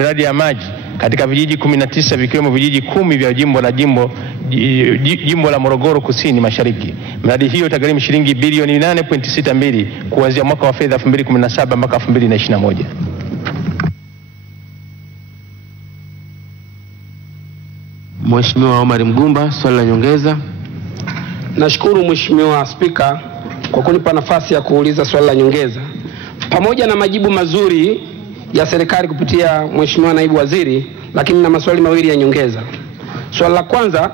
miradi ya maji katika vijiji 19 vikiwemo vijiji 10 vya jimbo la Morogoro Kusini Mashariki. Miradi hiyo itagharimu shilingi bilioni 8.62 kuanzia mwaka wa fedha 2017 mpaka 2021. Mheshimiwa Omar Mgumba, swali la nyongeza. Nashukuru Mheshimiwa Spika kwa kunipa nafasi ya kuuliza swali la nyongeza. Pamoja na majibu mazuri ya serikali kupitia Mheshimiwa Naibu Waziri, lakini na maswali mawili ya nyongeza. Swali la kwanza,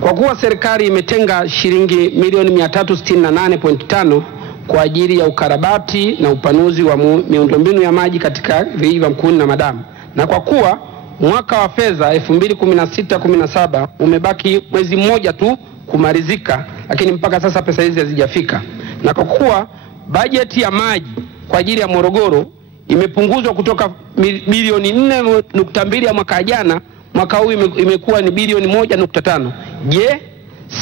kwa kuwa serikali imetenga shilingi milioni 368.5 kwa ajili ya ukarabati na upanuzi wa miundombinu ya maji katika vijiji vya Mkuuni na Madamu, na kwa kuwa mwaka wa fedha 2016-17 umebaki mwezi mmoja tu kumalizika, lakini mpaka sasa pesa hizi hazijafika, na kwa kuwa bajeti ya maji kwa ajili ya Morogoro imepunguzwa kutoka bilioni 4.2 ya mwaka jana, mwaka huu imekuwa ni bilioni 1.5. Je,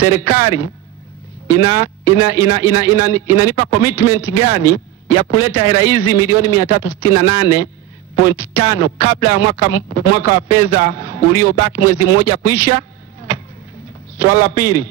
serikali inanipa commitment gani ya kuleta hela hizi milioni 368.5 kabla ya mwaka wa fedha uliobaki mwezi mmoja kuisha? Swali la pili,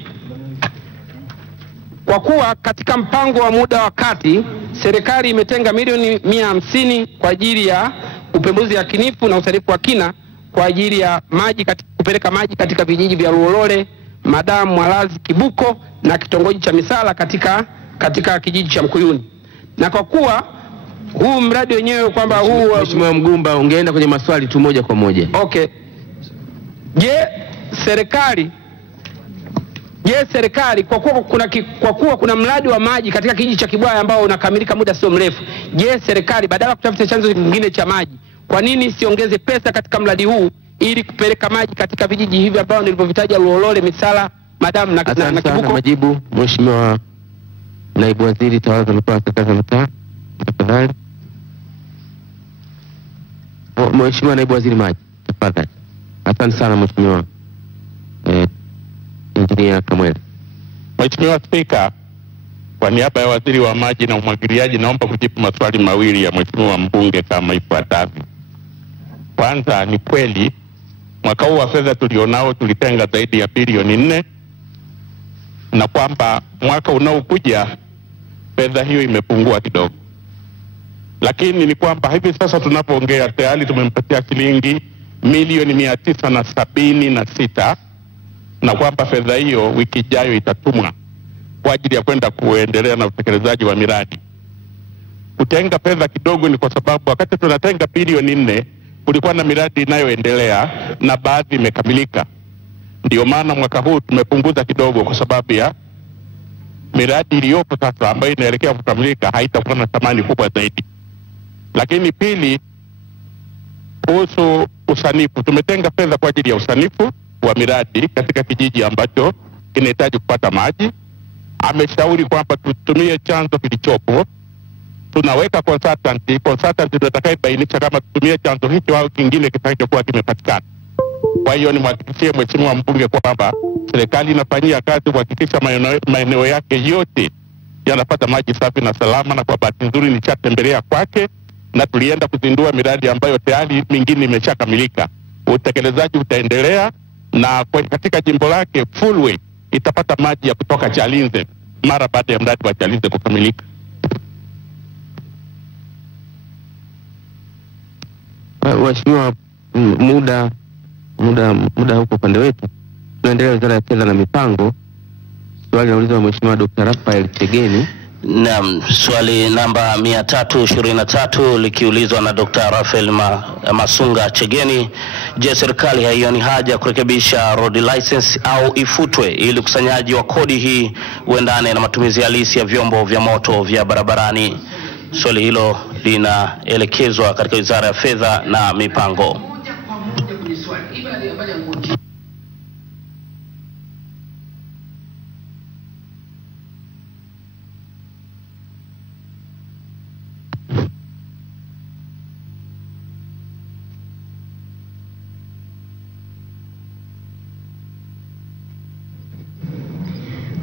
kwa kuwa katika mpango wa muda wa kati serikali imetenga milioni 150 kwa ajili ya upembuzi yakinifu na usanifu wa kina kwa ajili ya maji kupeleka maji katika vijiji vya Luolole, Madamu, Mwalazi, Kibuko na kitongoji cha Misala katika kijiji cha Mkuyuni, na kwa kuwa huu mradi wenyewe kwamba huu Mheshimiwa Mgumba, ungeenda kwenye maswali tu moja kwa moja. Okay. Je, serikali kwa kuwa kuna mradi wa maji katika kijiji cha Kibwaya ambao unakamilika muda sio mrefu, je, serikali badala ya kutafuta chanzo kingine cha maji, kwa nini siongeze pesa katika mradi huu ili kupeleka maji katika vijiji hivi ambao nilivyovitaja: Luolole, Misala, Madamu na Kibuko? Majibu Mheshimiwa Naibu Waziri Tawala za Mikoa na Serikali za Mitaa, tafadhali. Mheshimiwa Naibu Waziri Maji, tafadhali. Asante sana Mheshimiwa Injinia Kamwele. Mheshimiwa Spika, kwa niaba ya Waziri wa Maji na Umwagiliaji naomba kujibu maswali mawili ya Mheshimiwa mbunge kama ifuatavyo. Kwanza, ni kweli mwaka huu wa fedha tulionao tulitenga zaidi ya bilioni 4 na kwamba mwaka unaokuja fedha hiyo imepungua kidogo. Lakini ni kwamba hivi sasa tunapoongea tayari tumempatia shilingi milioni 976 na kwamba fedha hiyo wiki ijayo itatumwa kwa ajili ya kwenda kuendelea na utekelezaji wa miradi. Kutenga fedha kidogo ni kwa sababu wakati tunatenga bilioni 4 kulikuwa na miradi inayoendelea na baadhi imekamilika. Ndio maana mwaka huu tumepunguza kidogo kwa sababu ya miradi iliyopo sasa ambayo inaelekea kukamilika haitakuwa na thamani kubwa zaidi. Lakini pili, kuhusu usanifu, tumetenga fedha kwa ajili ya usanifu wa miradi katika kijiji ambacho kinahitaji kupata maji. Ameshauri kwamba tutumie chanzo kilichopo. Tunaweka consultant ndio atakayebainisha kama tutumie chanzo hicho au kingine kitakachokuwa kimepatikana. Kwa hiyo nimhakikishie Mheshimiwa mbunge kwamba serikali inafanyia kazi kuhakikisha maeneo yake yote yanapata maji safi na salama, na kwa bahati nzuri nishatembelea kwake na tulienda kuzindua miradi ambayo tayari mingine imeshakamilika. Utekelezaji utaendelea na katika jimbo lake Fulwe itapata maji ya kutoka Chalinze mara baada ya mradi wa Chalinze kukamilika. Mheshimiwa, muda huko upande wetu. Tunaendelea Wizara ya Fedha na Mipango. Swali naulizwa Mheshimiwa Dr. Rafael Chegeni. Naam, swali namba 323 likiulizwa na Dr. Rafael Masunga Chegeni. Je, serikali haioni haja kurekebisha road license au ifutwe ili ukusanyaji wa kodi hii uendane na matumizi halisi ya vyombo vya moto vya barabarani? Swali hilo linaelekezwa katika Wizara ya Fedha na Mipango.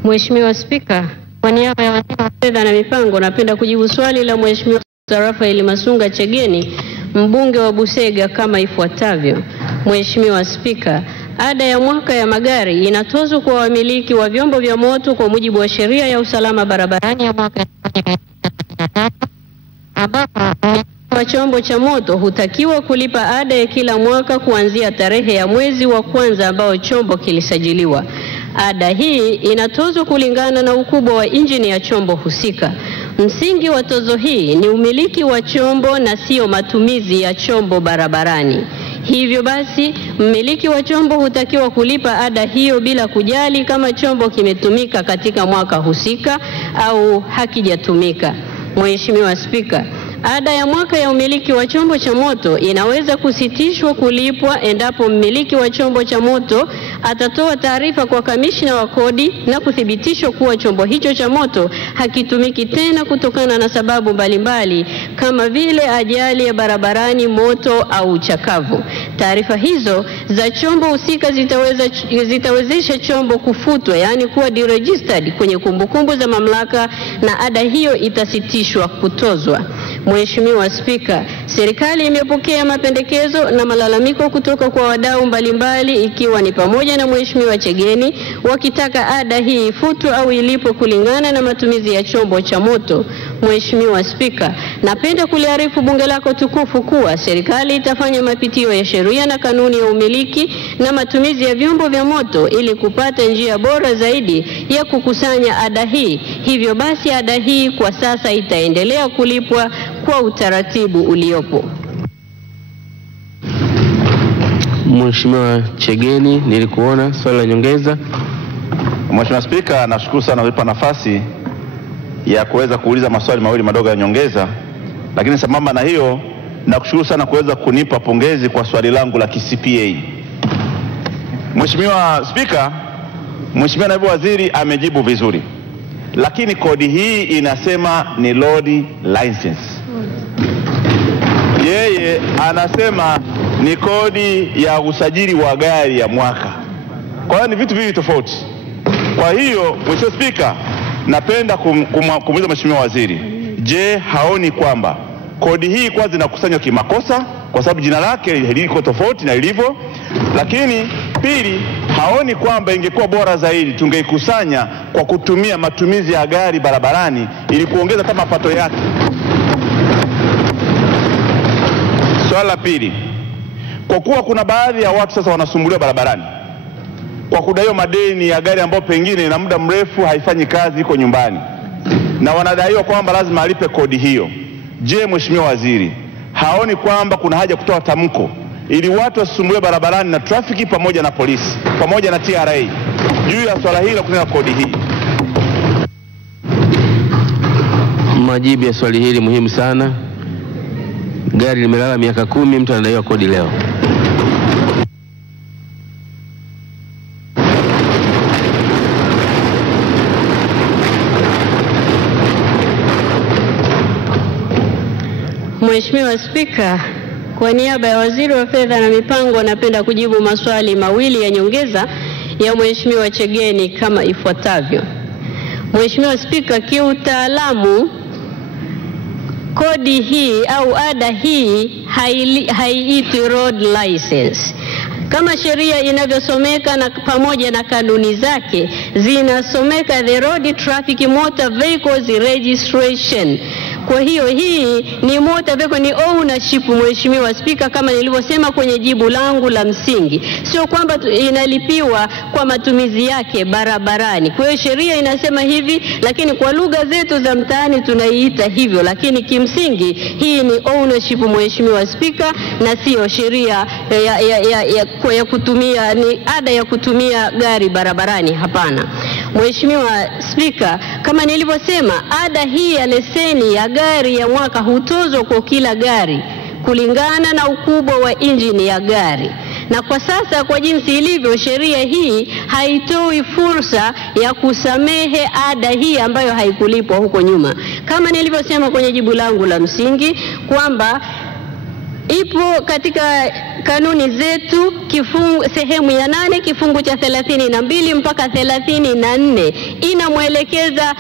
Mheshimiwa Spika, kwa niaba ya Waziri wa Fedha na Mipango napenda kujibu swali la Mheshimiwa Rafael Masunga Chegeni mbunge wa Busega kama ifuatavyo. Mheshimiwa Spika, ada ya mwaka ya magari inatozwa kwa wamiliki wa vyombo vya moto kwa mujibu wa sheria ya usalama barabarani ya mwaka 2013 ambapo wa chombo cha moto hutakiwa kulipa ada ya kila mwaka kuanzia tarehe ya mwezi wa kwanza ambao chombo kilisajiliwa. Ada hii inatozwa kulingana na ukubwa wa injini ya chombo husika. Msingi wa tozo hii ni umiliki wa chombo na sio matumizi ya chombo barabarani. Hivyo basi, mmiliki wa chombo hutakiwa kulipa ada hiyo bila kujali kama chombo kimetumika katika mwaka husika au hakijatumika. Mheshimiwa Spika, ada ya mwaka ya umiliki wa chombo cha moto inaweza kusitishwa kulipwa endapo mmiliki wa chombo cha moto atatoa taarifa kwa kamishna wa kodi na kuthibitishwa kuwa chombo hicho cha moto hakitumiki tena kutokana na sababu mbalimbali kama vile ajali ya barabarani, moto au uchakavu. Taarifa hizo za chombo husika zitawezesha chombo kufutwa, yaani kuwa deregistered kwenye kumbukumbu za mamlaka, na ada hiyo itasitishwa kutozwa. Mheshimiwa Spika, serikali imepokea mapendekezo na malalamiko kutoka kwa wadau mbalimbali ikiwa ni pamoja na Mheshimiwa Chegeni wakitaka ada hii ifutwe au ilipo kulingana na matumizi ya chombo cha moto. Mheshimiwa Spika, napenda kuliarifu bunge lako tukufu kuwa serikali itafanya mapitio ya sheria na kanuni ya umiliki na matumizi ya vyombo vya moto ili kupata njia bora zaidi ya kukusanya ada hii. Hivyo basi ada hii kwa sasa itaendelea kulipwa kwa utaratibu uliopo. Mheshimiwa Chegeni, nilikuona swali la nyongeza. Mheshimiwa Spika, nashukuru sana kunipa nafasi ya kuweza kuuliza maswali mawili madogo ya nyongeza, lakini sambamba na hiyo nakushukuru sana kuweza kunipa pongezi kwa swali langu la KCPA. Mheshimiwa Spika, Mheshimiwa Naibu Waziri amejibu vizuri, lakini kodi hii inasema ni road license. Yeye anasema ni kodi ya usajili wa gari ya mwaka. Kwa hiyo ni vitu viwili tofauti. Kwa hiyo Mheshimiwa Spika, napenda kumuuliza Mheshimiwa Waziri, je, haoni kwamba kodi hii kwanza inakusanywa kimakosa kwa sababu jina lake liko tofauti na ilivyo? Lakini pili, haoni kwamba ingekuwa bora zaidi tungeikusanya kwa kutumia matumizi ya gari barabarani ili kuongeza kama mapato yake? Swala la pili, kwa kuwa kuna baadhi ya watu sasa wanasumbuliwa barabarani kwa kudaiwa madeni ya gari ambayo pengine na muda mrefu haifanyi kazi, iko nyumbani, na wanadaiwa kwamba lazima alipe kodi hiyo. Je, Mheshimiwa Waziri haoni kwamba kuna haja kutoa tamko ili watu wasisumbuliwe barabarani na trafiki pamoja na polisi pamoja na TRA juu ya swala hili la kukusanya kodi hii? Majibu ya swali hili muhimu sana. Gari limelala miaka 10, mtu anadaiwa kodi leo. Mheshimiwa Spika, kwa niaba ya Waziri wa Fedha na Mipango napenda kujibu maswali mawili ya nyongeza ya Mheshimiwa Chegeni kama ifuatavyo. Mheshimiwa Spika, kiutaalamu kodi hii au ada hii haiitwi road license. Kama sheria inavyosomeka na pamoja na kanuni zake zinasomeka the Road Traffic Motor Vehicles Registration. Kwa hiyo hii ni motor vehicle, ni ownership Mheshimiwa Spika, kama nilivyosema kwenye jibu langu la msingi. Sio kwamba inalipiwa kwa matumizi yake barabarani. Kwa hiyo sheria inasema hivi, lakini kwa lugha zetu za mtaani tunaiita hivyo, lakini kimsingi hii ni ownership Mheshimiwa Spika, na sio sheria ya kutumia, ni ada ya kutumia gari barabarani, hapana. Mheshimiwa Spika, kama nilivyosema, ada hii ya leseni ya gari ya mwaka hutozwa kwa kila gari kulingana na ukubwa wa injini ya gari. Na kwa sasa kwa jinsi ilivyo, sheria hii haitoi fursa ya kusamehe ada hii ambayo haikulipwa huko nyuma. Kama nilivyosema kwenye jibu langu la msingi kwamba Ipo katika kanuni zetu sehemu ya 8 kifungu cha 32 mpaka 34 inamwelekeza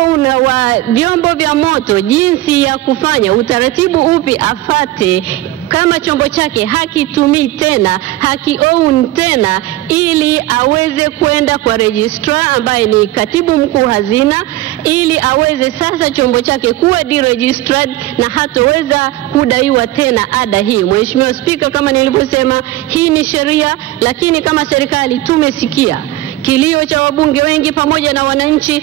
owner wa vyombo vya moto jinsi ya kufanya, utaratibu upi afate kama chombo chake hakitumii tena, haki-own tena, ili aweze kwenda kwa registrar ambaye ni katibu mkuu hazina, ili aweze sasa chombo chake kuwa deregistered na hatoweza kudaiwa tena ada hii. Mheshimiwa Spika, kama nilivyosema, hii ni sheria, lakini kama serikali tumesikia kilio cha wabunge wengi pamoja na wananchi,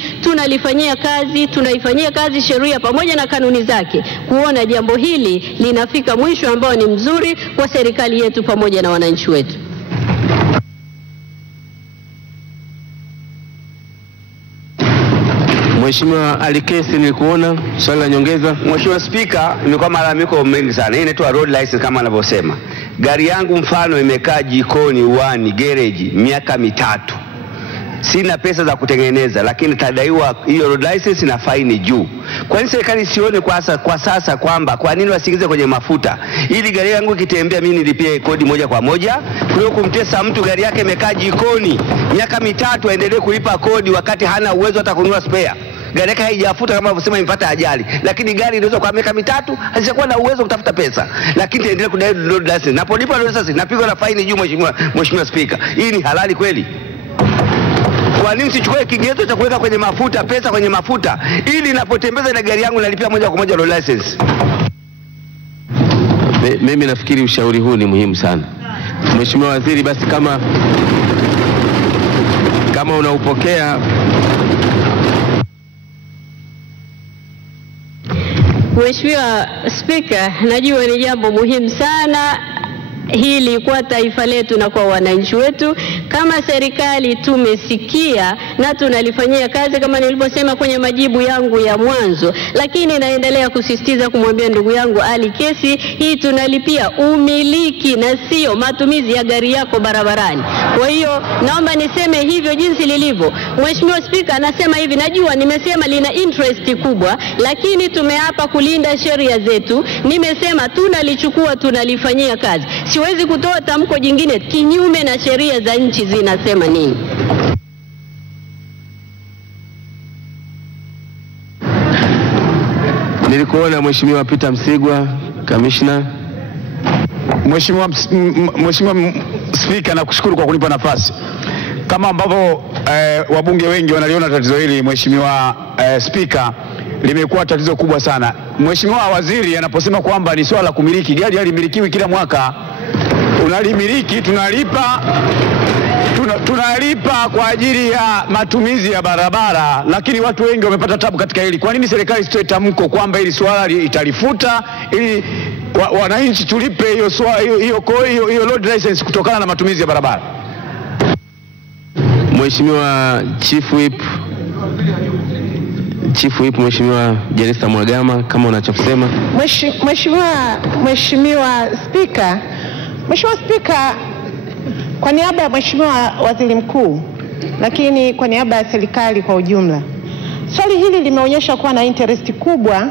tunaifanyia kazi sheria pamoja na kanuni zake kuona jambo hili linafika mwisho ambao ni mzuri kwa serikali yetu pamoja na wananchi wetu. Mheshimiwa Alikesi, nilikuona swali la nyongeza. Mheshimiwa Spika, nimekuwa malalamiko mengi sana. Hii inaitwa road license kama anavyosema. Gari yangu mfano imekaa jikoni uani garage miaka 3. Sina pesa za kutengeneza, lakini tadaiwa hiyo road license na faini juu. Kwa nini serikali sione kwa sasa kwamba kwa nini wasiingize kwenye mafuta ili gari yangu ikitembea mimi nilipie kodi moja kwa moja, kuliko kumtesa mtu gari yake imekaa jikoni miaka 3 aendelee kulipa kodi wakati hana uwezo hata kununua spare. Gari yake haijafuta kama wanavyosema imepata ajali, lakini gari inaweza kwa miaka 3 hasijakuwa na uwezo kutafuta pesa, lakini taendelea kudai road license. Napolipa road license napigwa na faini juu. Mheshimiwa Spika, hii ni halali kweli? Kwa nini sichukue kigezo cha kuweka kwenye mafuta, pesa kwenye mafuta, ili ninapotembeza ile gari yangu nalipia moja kwa moja road license? Mimi nafikiri ushauri huu ni muhimu sana. Mheshimiwa Waziri, basi kama unaupokea. Mheshimiwa Spika, najua ni jambo muhimu sana hili kwa taifa letu na kwa wananchi wetu. Kama serikali tumesikia na tunalifanyia kazi kama nilivyosema kwenye majibu yangu ya mwanzo, lakini naendelea kusisitiza kumwambia ndugu yangu Alikesi, hii tunalipia umiliki na sio matumizi ya gari yako barabarani. Kwa hiyo naomba niseme hivyo jinsi lilivyo. Mheshimiwa Spika, nasema hivi, najua nimesema lina interest kubwa, lakini tumeapa kulinda sheria zetu. Nimesema tunalichukua, tunalifanyia kazi. Siwezi kutoa tamko jingine kinyume na sheria za nchi zinasema nini. Nilikuona Mheshimiwa Peter Msigwa, Commissioner. Mheshimiwa Spika, nakushukuru kwa kunipa nafasi. Kama ambavyo wabunge wengi wanaliona tatizo hili, Mheshimiwa Spika, limekuwa tatizo kubwa sana. Mheshimiwa Waziri anaposema kwamba ni swala la kumiliki gari, halimilikiwi kila mwaka. Unalimiliki, tunalipa kwa ajili ya matumizi ya barabara, lakini watu wengi wamepata tabu katika hili. Kwa nini serikali sitoe tamko kwamba hili swala italifuta ili wananchi tulipe hiyo road license kutokana na matumizi ya barabara? Mheshimiwa Chief Whip Mheshimiwa Jenista Mwagama, kama unachosema. Mheshimiwa Spika, kwa niaba ya Mheshimiwa Waziri Mkuu, lakini kwa niaba ya serikali kwa ujumla, swali hili limeonyesha kuwa na interest kubwa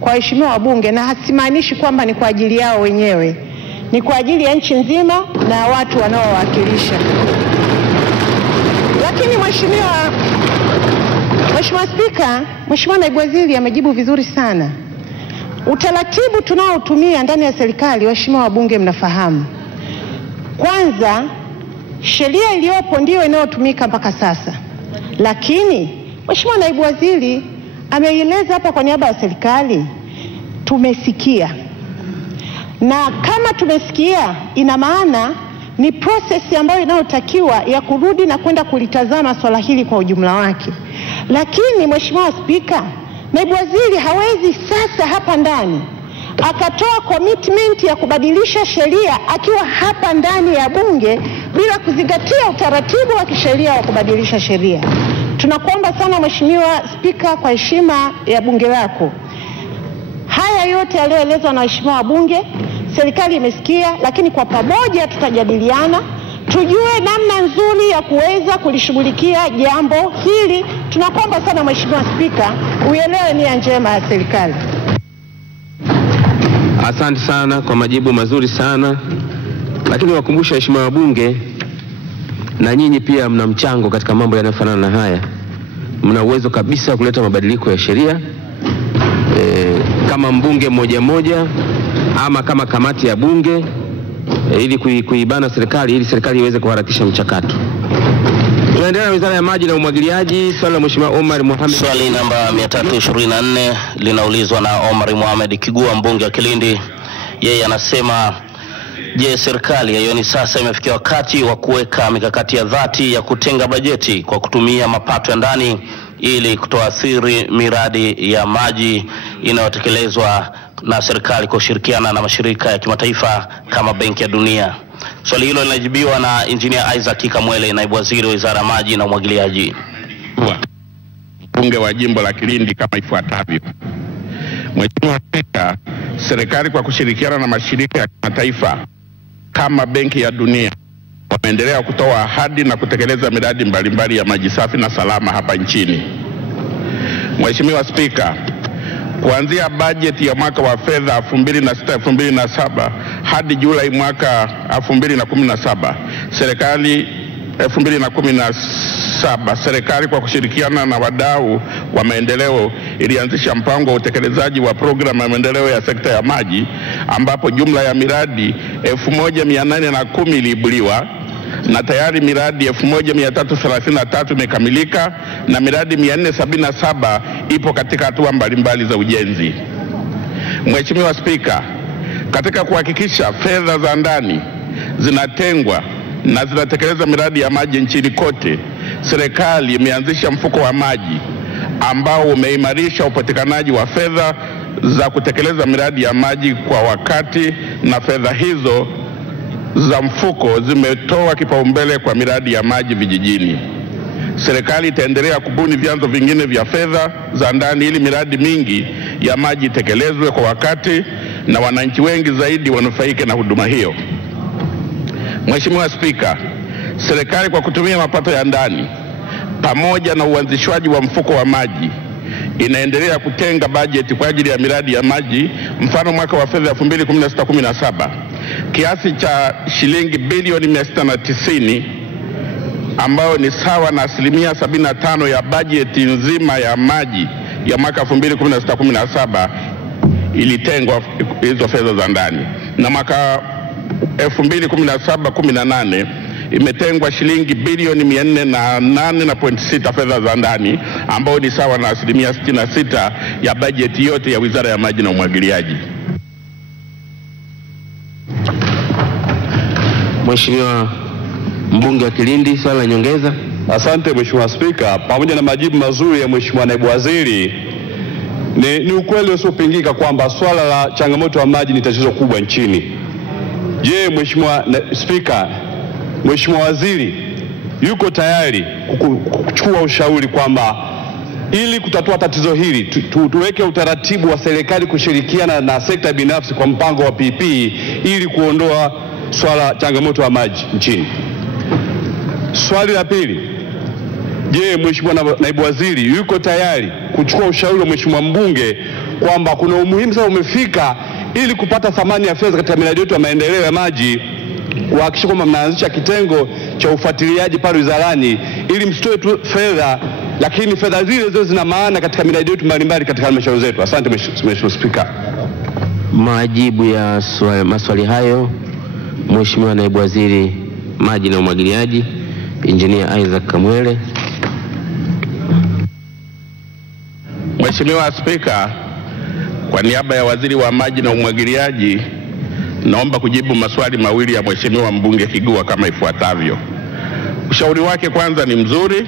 kwa waheshimiwa wabunge, na hasimaanishi kwamba ni kwa ajili yao wenyewe, ni kwa ajili ya nchi nzima na watu wanaowakilisha. Lakini Mheshimiwa Spika, Mheshimiwa Naibu Waziri amejibu vizuri sana. Utaratibu tunaotumia ndani ya serikali, waheshimiwa wabunge mnafahamu. Kwanza, sheria iliyopo ndio inayotumika mpaka sasa. Lakini Mheshimiwa Naibu Waziri ameeleza hapa kwa niaba ya serikali, tumesikia. Na kama tumesikia, ina maana ni process ambayo inayotakiwa ya kurudi na kwenda kulitazama swala hili kwa ujumla wake. Lakini Mheshimiwa Spika, Naibu Waziri hawezi sasa hapa ndani akatoa commitment ya kubadilisha sheria akiwa hapa ndani ya bunge bila kuzingatia utaratibu wa kisheria wa kubadilisha sheria. Tunakuomba sana Mheshimiwa Spika, kwa heshima ya bunge lako, haya yote yaliyoelezwa na waheshimiwa wabunge serikali imesikia, lakini kwa pamoja tutajadiliana tujue namna nzuri ya kuweza kulishughulikia jambo hili. Tunakuomba sana Mheshimiwa Spika, uelewe nia njema ya serikali. Asante sana kwa majibu mazuri sana, lakini wakumbusha waheshimiwa wabunge, na nyinyi pia mna mchango katika mambo yanayofanana na haya. Mna uwezo kabisa wa kuleta mabadiliko ya sheria kama mbunge mmoja ama kama kamati ya bunge ili kuibana serikali, ili serikali iweze kuharakisha mchakato. Tunaendelea na Wizara ya Maji na Umwagiliaji. Swali la Mheshimiwa Omar Mohamed. Swali namba 324 linaulizwa na Omar Mohamed Kigua, mbunge wa Kilindi. Yeye anasema, je, serikali haioni sasa imefikia wakati wa kuweka mikakati ya dhati ya kutenga bajeti kwa kutumia mapato ya ndani ili kutoathiri miradi ya maji inayotekelezwa na serikali kwa kushirikiana na mashirika ya kimataifa kama Benki ya Dunia? Swali hilo linajibiwa na Engineer Isaac Kamwele, naibu waziri wa Wizara ya Maji na Umwagiliaji. Mbunge wa jimbo la Kilindi kama ifuatavyo. Mheshimiwa Spika, serikali kwa kushirikiana na mashirika ya kimataifa kama Benki ya Dunia wameendelea kutoa ahadi na kutekeleza miradi mbalimbali ya maji safi na salama hapa nchini. Mheshimiwa Spika, kuanzia bajeti ya mwaka wa fedha 2006-2007 hadi Julai mwaka 2017, serikali kwa kushirikiana na wadau wa maendeleo ilianzisha mpango wa utekelezaji wa programu ya maendeleo ya sekta ya maji, ambapo jumla ya miradi 1810 iliibuliwa na tayari miradi 1333 imekamilika na miradi 477 ipo katika hatua mbalimbali za ujenzi. Mheshimiwa Spika, katika kuhakikisha fedha za ndani zinatengwa na zinatekeleza miradi ya maji nchini kote, serikali imeanzisha mfuko wa maji ambao umeimarisha upatikanaji wa fedha za kutekeleza miradi ya maji kwa wakati, na fedha hizo za mfuko zimetoa kipaumbele kwa miradi ya maji vijijini. Serikali itaendelea kubuni vyanzo vingine vya fedha za ndani ili miradi mingi ya maji itekelezwe kwa wakati na wananchi wengi zaidi wanufaike na huduma hiyo. Mheshimiwa Spika, serikali kwa kutumia mapato ya ndani pamoja na uanzishwaji wa mfuko wa maji inaendelea kutenga bajeti kwa ajili ya miradi ya maji. Mfano, mwaka wa fedha 2016-17 kiasi cha shilingi bilioni 690 ambayo ni sawa na 75% ya bajeti nzima ya maji ya mwaka 2016-17 ilitengwa hizo fedha za ndani, na mwaka 2017-18 imetengwa shilingi bilioni 408.6 fedha za ndani ambayo ni sawa na 66% ya bajeti yote ya Wizara ya Maji na Umwagiliaji. Mheshimiwa mbunge wa Kilindi, swali la nyongeza. Asante Mheshimiwa Spika, pamoja na majibu mazuri ya Mheshimiwa naibu waziri, ni ukweli usiopingika kwamba swala la changamoto ya maji ni tatizo kubwa nchini. Je, Mheshimiwa Spika, Mheshimiwa waziri yuko tayari kuchukua ushauri kwamba ili kutatua tatizo hili tuweke utaratibu wa serikali kushirikiana na sekta binafsi kwa mpango wa PP ili kuondoa swala changamoto ya maji nchini? Swali la pili, je, Mheshimiwa naibu waziri yuko tayari kuchukua ushauri wa Mheshimiwa mbunge kwamba kuna umuhimu sasa umefika ili kupata thamani ya fedha katika miradi yetu ya maendeleo ya maji, kuhakikisha kwamba mnaanzisha kitengo cha ufuatiliaji pale wizarani ili msitoe tu fedha lakini fedha zile zina maana katika miradi yetu mbalimbali katika halmashauri zetu? Asante Mheshimiwa Spika. Majibu ya maswali hayo, Mheshimiwa naibu waziri Maji na Umwagiliaji, Engineer Isaac Kamwele. Mheshimiwa Spika, kwa niaba ya waziri wa Maji na Umwagiliaji, naomba kujibu maswali mawili ya Mheshimiwa mbunge Kigua kama ifuatavyo. Ushauri wake kwanza ni mzuri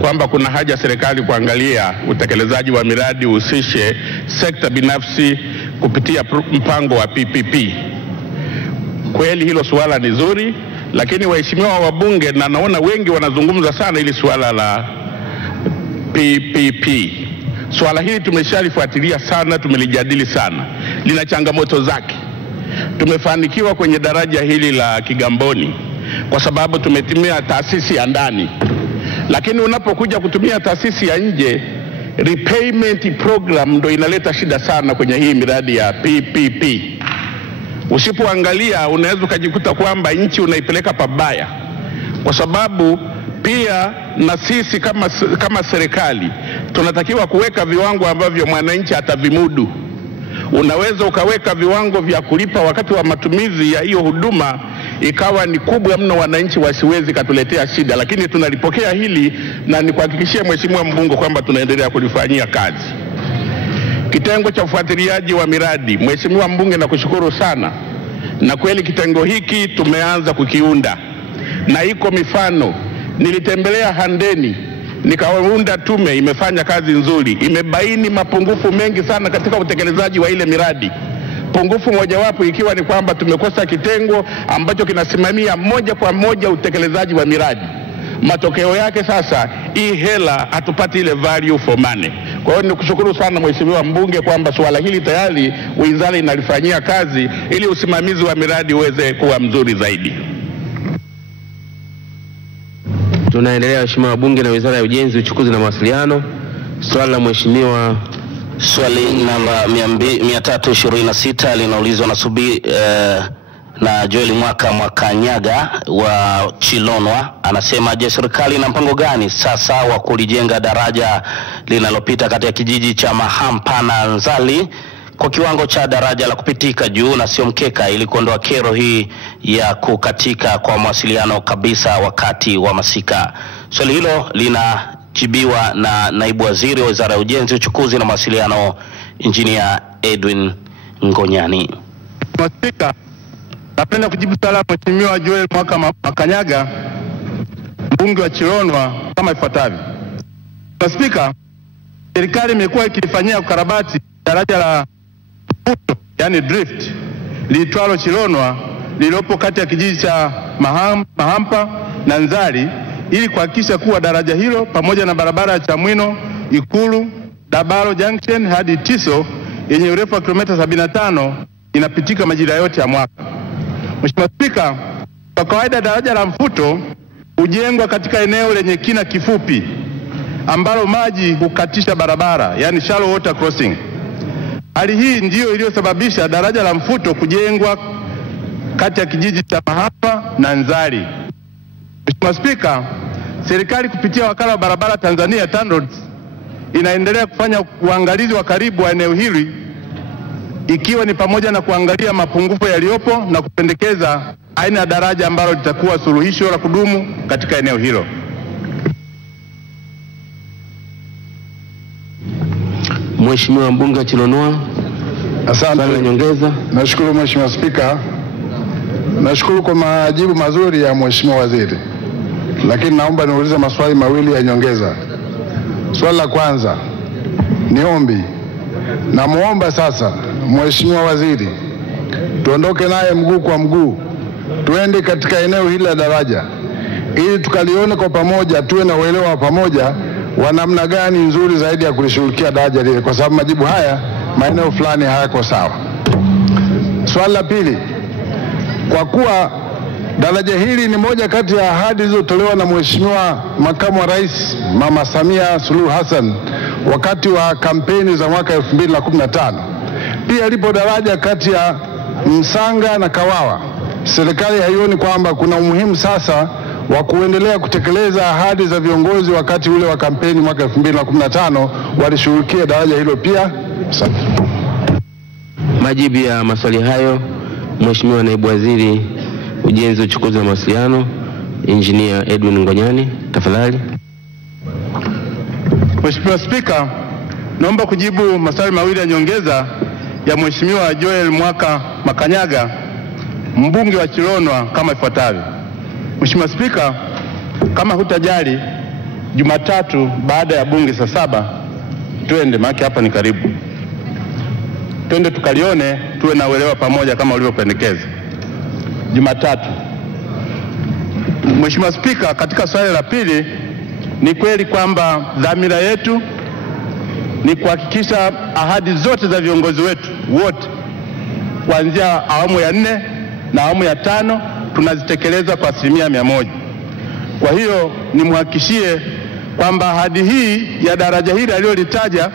kwamba kuna haja serikali kuangalia utekelezaji wa miradi uhusishe sekta binafsi kupitia mpango wa PPP. Kweli hilo suala ni zuri, lakini waheshimiwa wabunge, na naona wengi wanazungumza sana ili suala la PPP. Suala hili tumeshalifuatilia sana, tumelijadili sana, lina changamoto zake. Tumefanikiwa kwenye daraja hili la Kigamboni kwa sababu tumetumia taasisi ya ndani, lakini unapokuja kutumia taasisi ya nje, repayment program ndo inaleta shida sana kwenye hii miradi ya PPP. Usipoangalia unaweza ukajikuta kwamba nchi unaipeleka pabaya, kwa sababu pia na sisi kama serikali tunatakiwa kuweka viwango ambavyo mwananchi atavimudu. Unaweza ukaweka viwango vya kulipa wakati wa matumizi ya hiyo huduma ikawa ni kubwa mno, wananchi wasiwezi katuletea shida, lakini tunalipokea hili na nikuhakikishie Mheshimiwa mbunge kwamba tunaendelea kulifanyia kazi. Kitengo cha ufuatiliaji wa miradi, Mheshimiwa mbunge, nakushukuru sana, na kweli kitengo hiki tumeanza kukiunda na iko mifano. Nilitembelea Handeni nikaunda tume, imefanya kazi nzuri, imebaini mapungufu mengi sana katika utekelezaji wa ile miradi. Pungufu mojawapo ikiwa ni kwamba tumekosa kitengo ambacho kinasimamia moja kwa moja utekelezaji wa miradi. Matokeo yake sasa hii hela hatupati ile value for money. Kwa hiyo nikushukuru sana Mheshimiwa mbunge kwamba swala hili tayari wizara inalifanyia kazi ili usimamizi wa miradi uweze kuwa mzuri zaidi. Tunaendelea Mheshimiwa wabunge na Wizara ya Ujenzi, Uchukuzi na Mawasiliano. Swali la Mheshimiwa, swali namba 326 linaulizwa na Joel Mwakanyaga wa Chilonwa. Anasema, je, serikali ina mpango gani sasa wa kulijenga daraja linalopita kati ya kijiji cha Mahampa na Nzali kwa kiwango cha daraja la kupitika juu na sio mkeka, ili kuondoa kero hii ya kukatika kwa mawasiliano kabisa wakati wa masika? Swali hilo linajibiwa na Naibu Waziri wa Wizara ya Ujenzi, Uchukuzi na Mawasiliano, Engineer Edwin Ngonyani. Spika, napenda kujibu swali la Mheshimiwa Joel Mwakanyaga, mbunge wa Chilonwa, kama ifuatavyo. Spika, serikali imekuwa ikifanyia ukarabati daraja la mvuto, yani drift, liitwalo Chilonwa, lililopo kati ya kijiji cha Mahampa na Nzali, ili kuhakikisha kuwa daraja hilo pamoja na barabara ya Chamwino Ikulu Dabaro Junction hadi Tiso yenye urefu wa kilomita 75 inapitika majira yote ya mwaka. Mheshimiwa Spika, kwa kawaida daraja la mvuto hujengwa katika eneo lenye kina kifupi ambalo maji hukatisha barabara, yani shallow water crossing. Hali hii ndiyo iliyosababisha daraja la mvuto kujengwa kati ya kijiji cha Mahampa na Nzali. Mheshimiwa Spika, serikali kupitia wakala wa barabara Tanzania TANROADS inaendelea kufanya uangalizi wa karibu wa eneo hili, ikiwa ni pamoja na kuangalia mapungufu yaliyopo na kupendekeza aina ya daraja ambalo litakuwa suluhisho la kudumu katika eneo hilo. Mheshimiwa mbunge wa Chilonwa. Asante. Nyongeza. Nashukuru Mheshimiwa Spika. Nashukuru kwa majibu mazuri ya Mheshimiwa Waziri, lakini naomba niulize maswali mawili ya nyongeza. Swali la kwanza, niombi na muomba sasa Mheshimiwa Waziri tuondoke naye mguu kwa mguu, tuende katika eneo hili la daraja ili tukalione kwa pamoja, tuwe na uelewa wa pamoja wa namna gani nzuri zaidi ya kulishughulikia daraja lile, kwa sababu majibu haya maeneo fulani hayako sawa. Swali la pili, kwa kuwa daraja hili ni moja kati ya ahadi zilizotolewa na Mheshimiwa Makamu wa Rais Mama Samia Suluhu Hassan wakati wa kampeni za mwaka 2015, pia lipo daraja kati ya Msanga na Kawawa, serikali haioni kwamba kuna umuhimu sasa wa kuendelea kutekeleza ahadi za viongozi wakati ule wa kampeni mwaka 2015 walishughulikia daraja hilo pia? Majibu ya maswali hayo Mheshimiwa Naibu Waziri Ujenzi, Uchukuzi na Mawasiliano, Engineer Edwin Ngonyani, tafadhali. Mheshimiwa Spika, naomba kujibu maswali mawili ya nyongeza ya Mheshimiwa Joel Mwakanyaga, mbunge wa Chilonwa, kama ifuatavyo. Mheshimiwa Spika, kama hutajali, Jumatatu baada ya bunge saa 7 twende, maana hapa ni karibu, twende tukalione, tuwe na uelewa pamoja kama ulivyopendekeza Jumatatu. Mheshimiwa Spika, katika swali la pili, ni kweli kwamba dhamira yetu ni kuhakikisha ahadi zote za viongozi wetu wote kuanzia awamu ya 4 na awamu ya 5 tunazitekeleza kwa 100%. Kwa hiyo nimhakikishie kwamba ahadi hii ya daraja hili aliyolitaja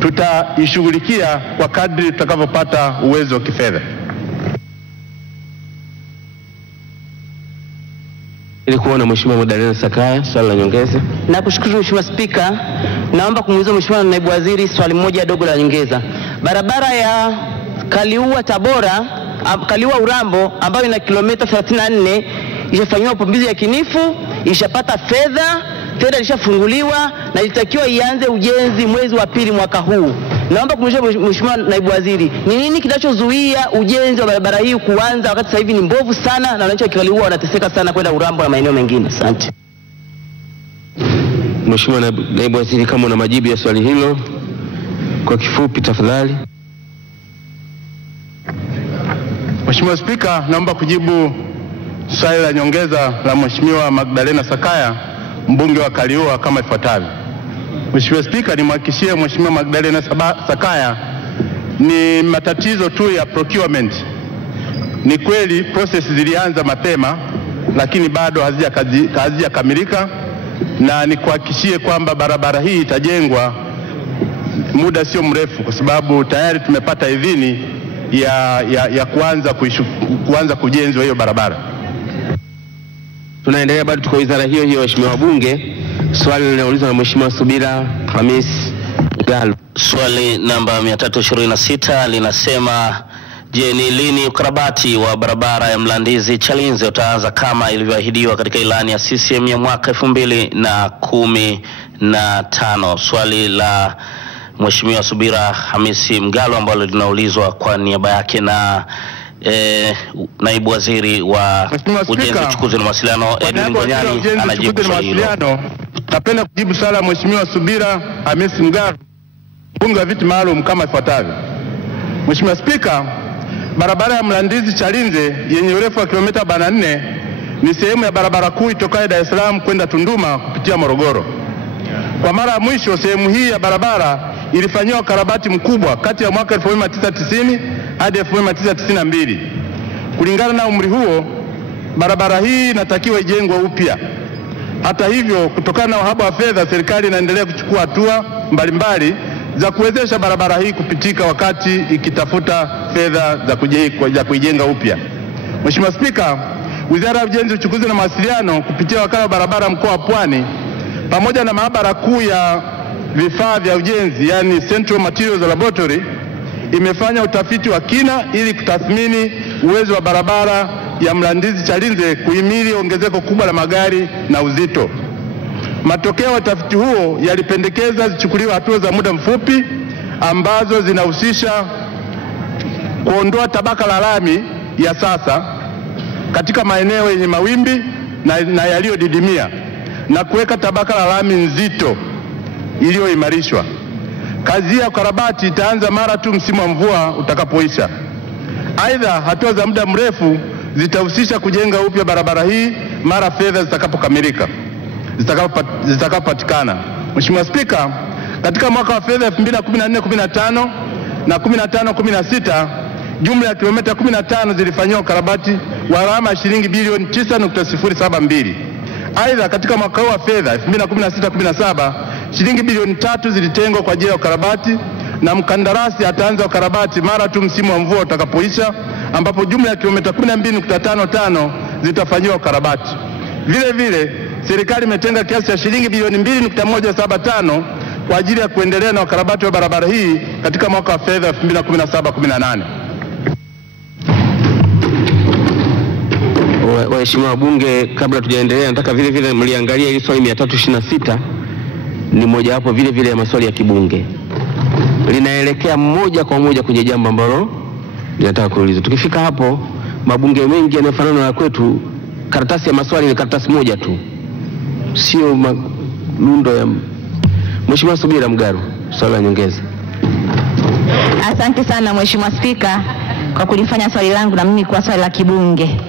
tutaishughulikia kwa kadri tutakavyopata uwezo wa kifedha. Ili kuona Mheshimiwa Magdalena Sakaya, swali la nyongeza. Nakushukuru Mheshimiwa Spika. Naomba kumuuliza Mheshimiwa Naibu Waziri swali moja dogo la nyongeza. Barabara ya Kaliua Tabora, Kaliua Urambo ambayo ina kilomita 34 ishafanywa upembuzi yakinifu, ishapata fedha ilishafunguliwa na ilitakiwa ianze ujenzi mwezi wa pili mwaka huu. Naomba kumuuliza Mheshimiwa Naibu Waziri, ni nini kinachozuia ujenzi wa barabara hii kuanza wakati sasa hivi ni mbovu sana na wananchi wa Kaliua wanateseka sana kwenda Urambo na maeneo mengine? Asante. Mheshimiwa Naibu Waziri, kama una majibu ya swali hilo kwa kifupi tafadhali. Mheshimiwa Spika, naomba kujibu swali la nyongeza la Mheshimiwa Magdalena Sakaya, mbunge wa Kaliua kama ifuatavyo. Mheshimiwa Spika, nimhakikishie Mheshimiwa Magdalena Sakaya ni matatizo tu ya procurement. Ni kweli process zilianza mapema lakini bado hazijakamilika, na nikuhakikishie kwamba barabara hii itajengwa muda sio mrefu, kwa sababu tayari tumepata idhini ya kuanza kujenzi wa hiyo barabara. Tunaendelea bado tuko wizara hiyo hiyo, Mheshimiwa wabunge. Swali linaulizwa na Mheshimiwa Subira Hamis Mgalu. Swali namba 326 linasema, je, ni lini ukarabati wa barabara ya Mlandizi Chalinze utaanza kama ilivyoahidiwa katika ilani ya CCM ya mwaka 2015? Swali la Mheshimiwa Subira Hamisi Mgalu ambalo linaulizwa kwa niaba yake na Naibu Waziri wa Ujenzi, Uchukuzi na Mawasiliano Edwin Ngonyani anajibu swali hilo. Napenda kujibu swali la Mheshimiwa Subira Hamisi Mgalu, mbunge wa viti maalum kama ifuatavyo. Mheshimiwa Spika, barabara ya Mlandizi Chalinze yenye urefu wa kilomita 44 ni sehemu ya barabara kuu itokayo Dar es Salaam kwenda Tunduma kupitia Morogoro. Kwa mara ya mwisho sehemu hii ya barabara ilifanywa ukarabati mkubwa kati ya mwaka 1990 hadi 1992. Kulingana na umri huo, barabara hii inatakiwa ijengwe upya. Hata hivyo, kutokana na uhaba wa fedha, serikali inaendelea kuchukua hatua mbalimbali za kuwezesha barabara hii kupitika wakati ikitafuta fedha za kuijenga upya. Mheshimiwa Spika, Wizara ya Ujenzi, Uchukuzi na Mawasiliano kupitia wakala wa barabara mkoa wa Pwani pamoja na maabara kuu ya vifaa vya ujenzi, yani Central Materials Laboratory, imefanya utafiti wa kina ili kutathmini uwezo wa barabara ya Mlandizi Chalinze kuhimili ongezeko kubwa la magari na uzito. Matokeo ya utafiti huo yalipendekeza zichukuliwe hatua za muda mfupi ambazo zinahusisha kuondoa tabaka la lami ya sasa katika maeneo yenye mawimbi na yaliyodidimia na kuweka tabaka la lami nzito iliyoimarishwa. Kazi ya ukarabati itaanza mara tu msimu wa mvua utakapoisha. Aidha, hatua za muda mrefu zitahusisha kujenga upya barabara hii mara fedha zitakapopatikana. Mheshimiwa Spika, katika mwaka wa fedha 2014-15 na 15-16 jumla ya kilomita 15 zilifanywa ukarabati wa gharama ya shilingi bilioni 9.072. Aidha, katika mwaka wa fedha 2016-17 shilingi bilioni 3 zilitengwa kwa ajili ya ukarabati na mkandarasi ataanza ukarabati mara tu msimu wa mvua utakapoisha, ambapo jumla ya kilomita 12.55 zitafanywa ukarabati. Vile vile, serikali imetenga kiasi cha shilingi bilioni 2.175 kwa ajili ya kuendelea na ukarabati wa barabara hii katika mwaka wa fedha 2017-18. Waheshimiwa wabunge, kabla tujaendelea, nataka vile vile mliangalia hili swali 326, ni moja wapo vile vile ya maswali ya kibunge. Linaelekea moja kwa moja kwenye jambo ambalo ninataka kuuliza. Tukifika hapo, mabunge mengi yanayofanana na kwetu, karatasi ya maswali ni karatasi moja tu, sio malundo ya. Mheshimiwa Subira Mgalu, swali la nyongeza. Asante sana Mheshimiwa Spika kwa kulifanya swali langu na mimi kuwa swali la kibunge.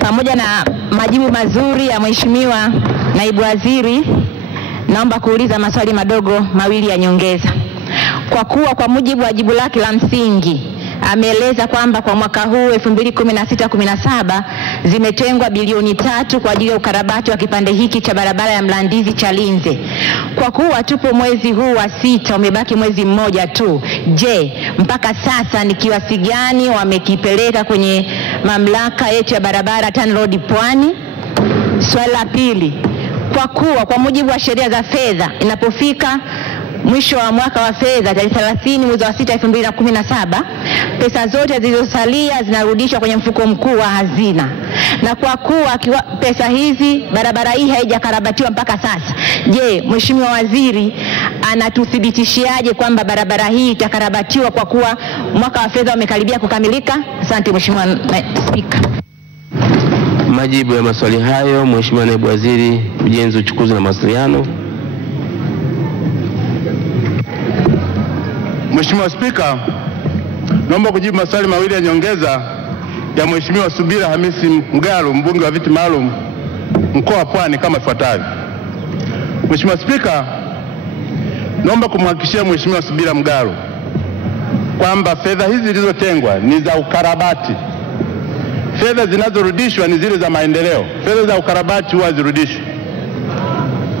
Pamoja na majibu mazuri ya Mheshimiwa Naibu Waziri, naomba kuuliza maswali madogo mawili ya nyongeza. Kwa kuwa kwa mujibu wa jibu lake la msingi ameeleza kwamba kwa mwaka huu 2016-17 zimetengwa bilioni 3 kwa ajili ya ukarabati wa kipande hiki cha barabara ya Mlandizi Chalinze. Kwa kuwa tupo mwezi huu wa 6, umebaki mwezi mmoja tu, je, mpaka sasa ni kiasi gani wamekipeleka kwenye mamlaka yetu ya barabara TANROADS Pwani? Swali la pili, kwa kuwa kwa mujibu wa sheria za fedha inapofika mwisho wa mwaka wa fedha tarehe 30 mwezi wa 6 2017, pesa zote zilizosalia zinarudishwa kwenye mfuko mkuu wa hazina. Na kwa kuwa pesa hizi, barabara hii haijakarabatiwa mpaka sasa, je, Mheshimiwa Waziri anatuthibitishiaje kwamba barabara hii itakarabatiwa kwa kuwa mwaka wa fedha umekaribia kukamilika? Asante Mheshimiwa Spika. Majibu ya maswali hayo, Mheshimiwa Naibu Waziri Ujenzi, Uchukuzi na Mawasiliano. Mheshimiwa Spika, naomba kujibu maswali mawili ya nyongeza ya Mheshimiwa Subira Hamisi Mgalu, mbunge wa viti maalum mkoa wa Pwani kama ifuatavyo. Mheshimiwa Spika, naomba kumhakikishia Mheshimiwa Subira Mgalu kwamba fedha hizi zilizotengwa ni za ukarabati. Fedha zinazorudishwa ni zile za maendeleo. Fedha za ukarabati huwa zirudishwe.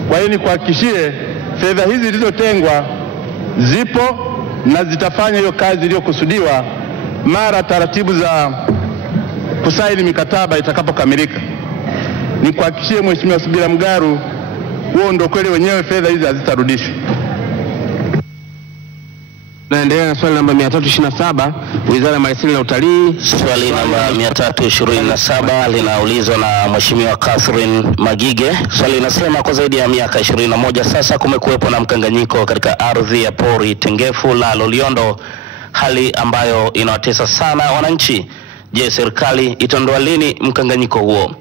Kwa hiyo nikuhakikishie fedha hizi zilizotengwa zipo na zitafanya hiyo kazi iliyokusudiwa mara taratibu za kusaini mikataba itakapokamilika. Nikuhakikishie Mheshimiwa Subira Mgalu, huo ndio kweli wenyewe, fedha hizi hazitarudishwa. Naendelea na swali namba 327, Wizara ya Maliasili na Utalii. Swali namba 327 linaulizwa na Mheshimiwa Catherine Magige. Swali linasema kwa zaidi ya miaka 21 sasa kumekuwepo na mkanganyiko katika ardhi ya pori tengefu la Loliondo, hali ambayo inawatesa sana wananchi. Je, serikali itaondoa lini mkanganyiko huo?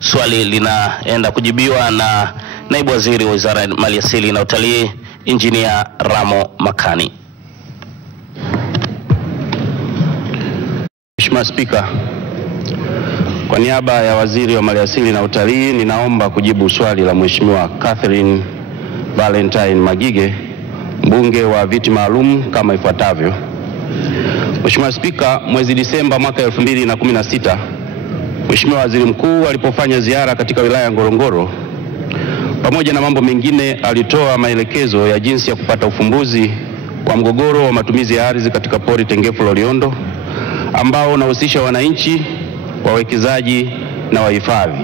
Swali linaenda kujibiwa na Naibu Waziri wa Wizara ya Maliasili na Utalii, Injinia Ramo Makani. Mheshimiwa Spika, kwa niaba ya Waziri wa Maliasili na Utalii ninaomba kujibu swali la Mheshimiwa Catherine Valentine Magige, mbunge wa viti maalum kama ifuatavyo. Mheshimiwa Spika, mwezi Disemba mwaka 2016, Mheshimiwa Waziri Mkuu alipofanya ziara katika wilaya ya Ngorongoro, pamoja na mambo mengine alitoa maelekezo ya jinsi ya kupata ufumbuzi wa mgogoro wa matumizi ya ardhi katika pori tengefu Loliondo ambao unahusisha wananchi, wawekezaji na wahifadhi.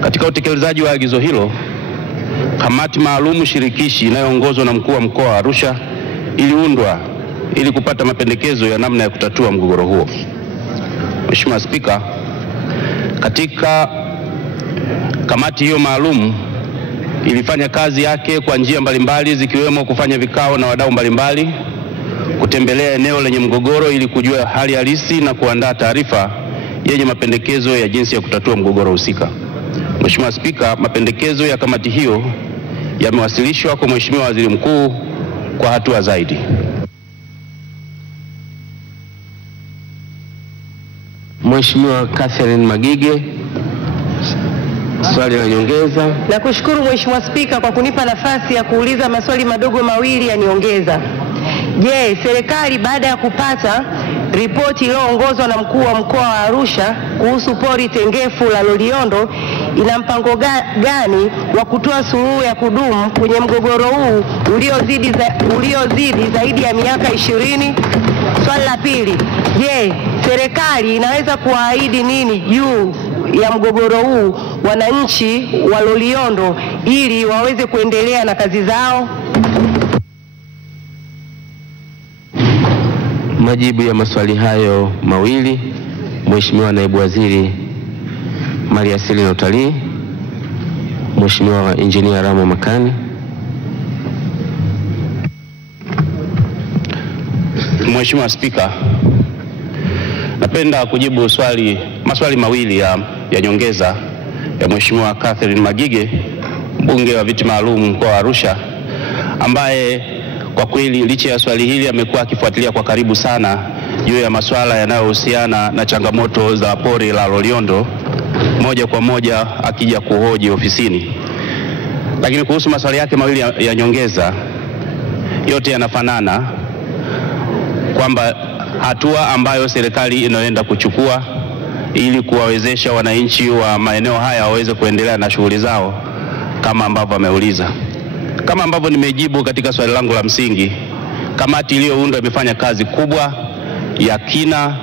Katika utekelezaji wa agizo hilo, kamati maalum shirikishi inayoongozwa na mkuu wa mkoa wa Arusha iliundwa ili kupata mapendekezo ya namna ya kutatua mgogoro huo. Mheshimiwa Spika, katika kamati hiyo maalum ilifanya kazi yake kwa njia mbalimbali, zikiwemo kufanya vikao na wadau mbalimbali, kutembelea eneo lenye mgogoro ili kujua hali halisi na kuandaa taarifa yenye mapendekezo ya jinsi ya kutatua mgogoro husika. Mheshimiwa Spika, mapendekezo ya kamati hiyo yamewasilishwa kwa Mheshimiwa Waziri Mkuu kwa hatua zaidi. Mheshimiwa Catherine Magige, swali la nyongeza. Nakushukuru Mheshimiwa Spika kwa kunipa nafasi ya kuuliza maswali madogo mawili ya nyongeza. Je, serikali baada ya kupata ripoti iliyoongozwa na mkuu wa mkoa wa Arusha kuhusu pori tengefu la Loliondo ina mpango gani wa kutoa suluhu ya kudumu kwenye mgogoro huu uliozidi zaidi ya miaka 20? Swali la pili, je, serikali inaweza kuahidi nini juu ya mgogoro huu wananchi wa Loliondo ili waweze kuendelea na kazi zao? Majibu ya maswali hayo mawili, Mheshimiwa Naibu Waziri Maliasili na Utalii, Mheshimiwa Injinia Ramo Makani. Mheshimiwa Spika, napenda kujibu maswali mawili ya nyongeza ya Mheshimiwa Catherine Magige, mbunge wa viti maalum mkoa wa Arusha, ambaye kwa kweli licha ya swali hili amekuwa akifuatilia kwa karibu sana juu ya masuala yanayohusiana na changamoto za pori la Loliondo, moja kwa moja akija kuhoji ofisini. Lakini kuhusu maswali yake mawili ya nyongeza, yote yanafanana kwamba hatua ambayo serikali inaenda kuchukua ili kuwawezesha wananchi wa maeneo haya waweze kuendelea na shughuli zao kama ambavyo ameuliza. Kama ambavyo nimejibu katika swali langu la msingi, kamati iliyoundwa imefanya kazi kubwa ya kina,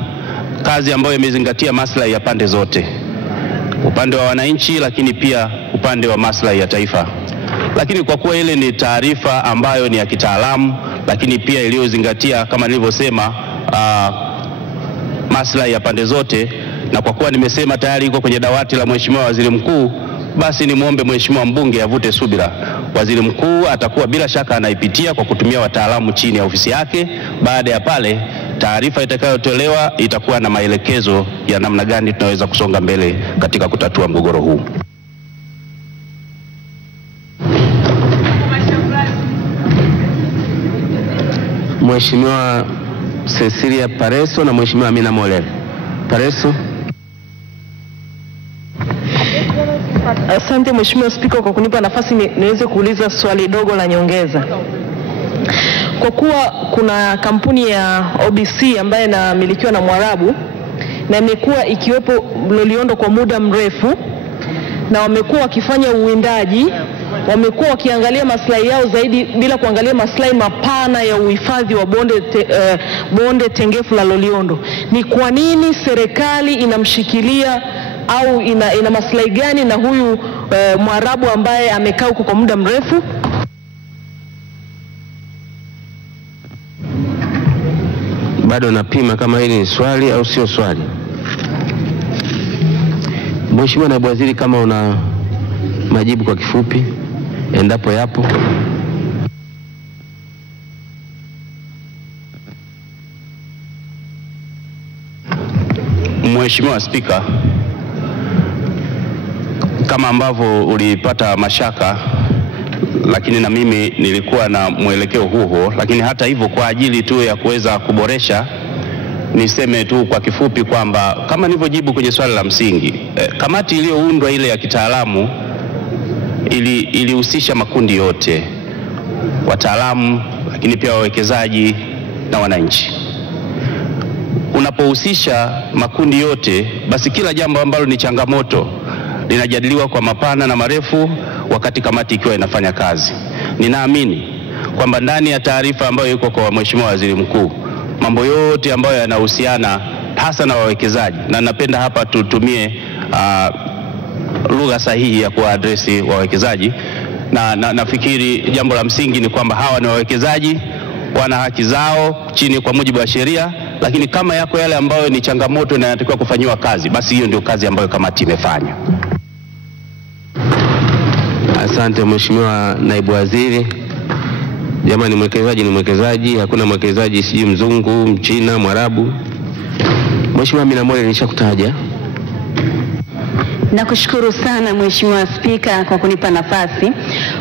kazi ambayo imezingatia maslahi ya pande zote, upande wa wananchi lakini pia upande wa maslahi ya taifa. Lakini kwa kuwa ile ni taarifa ambayo ni ya kitaalamu, lakini pia iliyozingatia kama nilivyosema maslahi ya pande zote, na kwa kuwa nimesema tayari iko kwenye dawati la Mheshimiwa Waziri Mkuu, basi nimwombe Mheshimiwa mbunge avute subira. Waziri Mkuu atakuwa bila shaka anaipitia kwa kutumia wataalamu chini ya ofisi yake. Baada ya pale, taarifa itakayotolewa itakuwa na maelekezo ya namna gani tunaweza kusonga mbele katika kutatua mgogoro huu. Mheshimiwa Cecilia Pareso na Mheshimiwa Amina Mollel. Pareso. Asante Mheshimiwa Spika kwa kunipa nafasi niweze kuuliza swali dogo la nyongeza. Kwa kuwa kuna kampuni ya OBC ambayo inamilikiwa na Mwarabu na imekuwa ikiwepo Loliondo kwa muda mrefu, na wamekuwa wakifanya uwindaji, wamekuwa wakiangalia maslahi yao zaidi bila kuangalia maslahi mapana ya uhifadhi wa bonde tengefu la Loliondo. Ni kwa nini serikali inamshikilia au ina maslahi gani na huyu Mwarabu ambaye amekaa huko kwa muda mrefu? Bado napima kama hili ni swali au sio swali. Mheshimiwa Naibu Waziri, kama una majibu kwa kifupi endapo yapo. Mheshimiwa Spika, kama ambavyo ulipata mashaka, lakini na mimi nilikuwa na mwelekeo huo, lakini hata hivyo kwa ajili tu ya kuweza kuboresha, niseme tu kwa kifupi kwamba kama nilivyojibu kwenye swali la msingi, kamati iliyoundwa ile ya kitaalamu ilihusisha makundi yote, wataalamu lakini pia wawekezaji na wananchi. Unapohusisha makundi yote, basi kila jambo ambalo ni changamoto linajadiliwa kwa mapana na marefu wakati kamati ikiwa inafanya kazi. Ninaamini kwamba ndani ya taarifa ambayo iko kwa Mheshimiwa Waziri Mkuu, mambo yote ambayo yanahusiana hasa na wawekezaji, na napenda hapa tutumie lugha sahihi ya kuadresi wawekezaji, na nafikiri jambo la msingi ni kwamba hawa ni wawekezaji, wana haki zao chini kwa mujibu wa sheria, lakini kama yako yale ambayo ni changamoto na yanatakiwa kufanyiwa kazi, basi hiyo ndio kazi ambayo kamati imefanya. Asante Mheshimiwa Naibu Waziri. Jamani, mwekezaji ni mwekezaji, hakuna mwekezaji sijui mzungu, mchina, Mwarabu. Mheshimiwa Amina Mollel nishakutaja. Nakushukuru sana Mheshimiwa Spika kwa kunipa nafasi.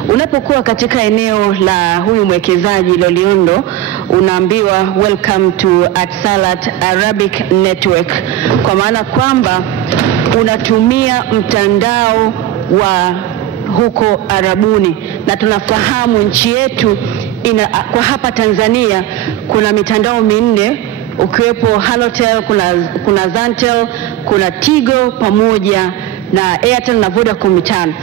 Unapokuwa katika eneo la huyu mwekezaji Loliondo, unaambiwa welcome to Atsalat Arabic Network, kwa maana kwamba unatumia mtandao wa huko Arabuni, na tunafahamu nchi yetu kwa hapa Tanzania kuna mitandao minne, ukiwepo Halotel, kuna Zantel, kuna Tigo pamoja na Airtel na Vodacom mitano.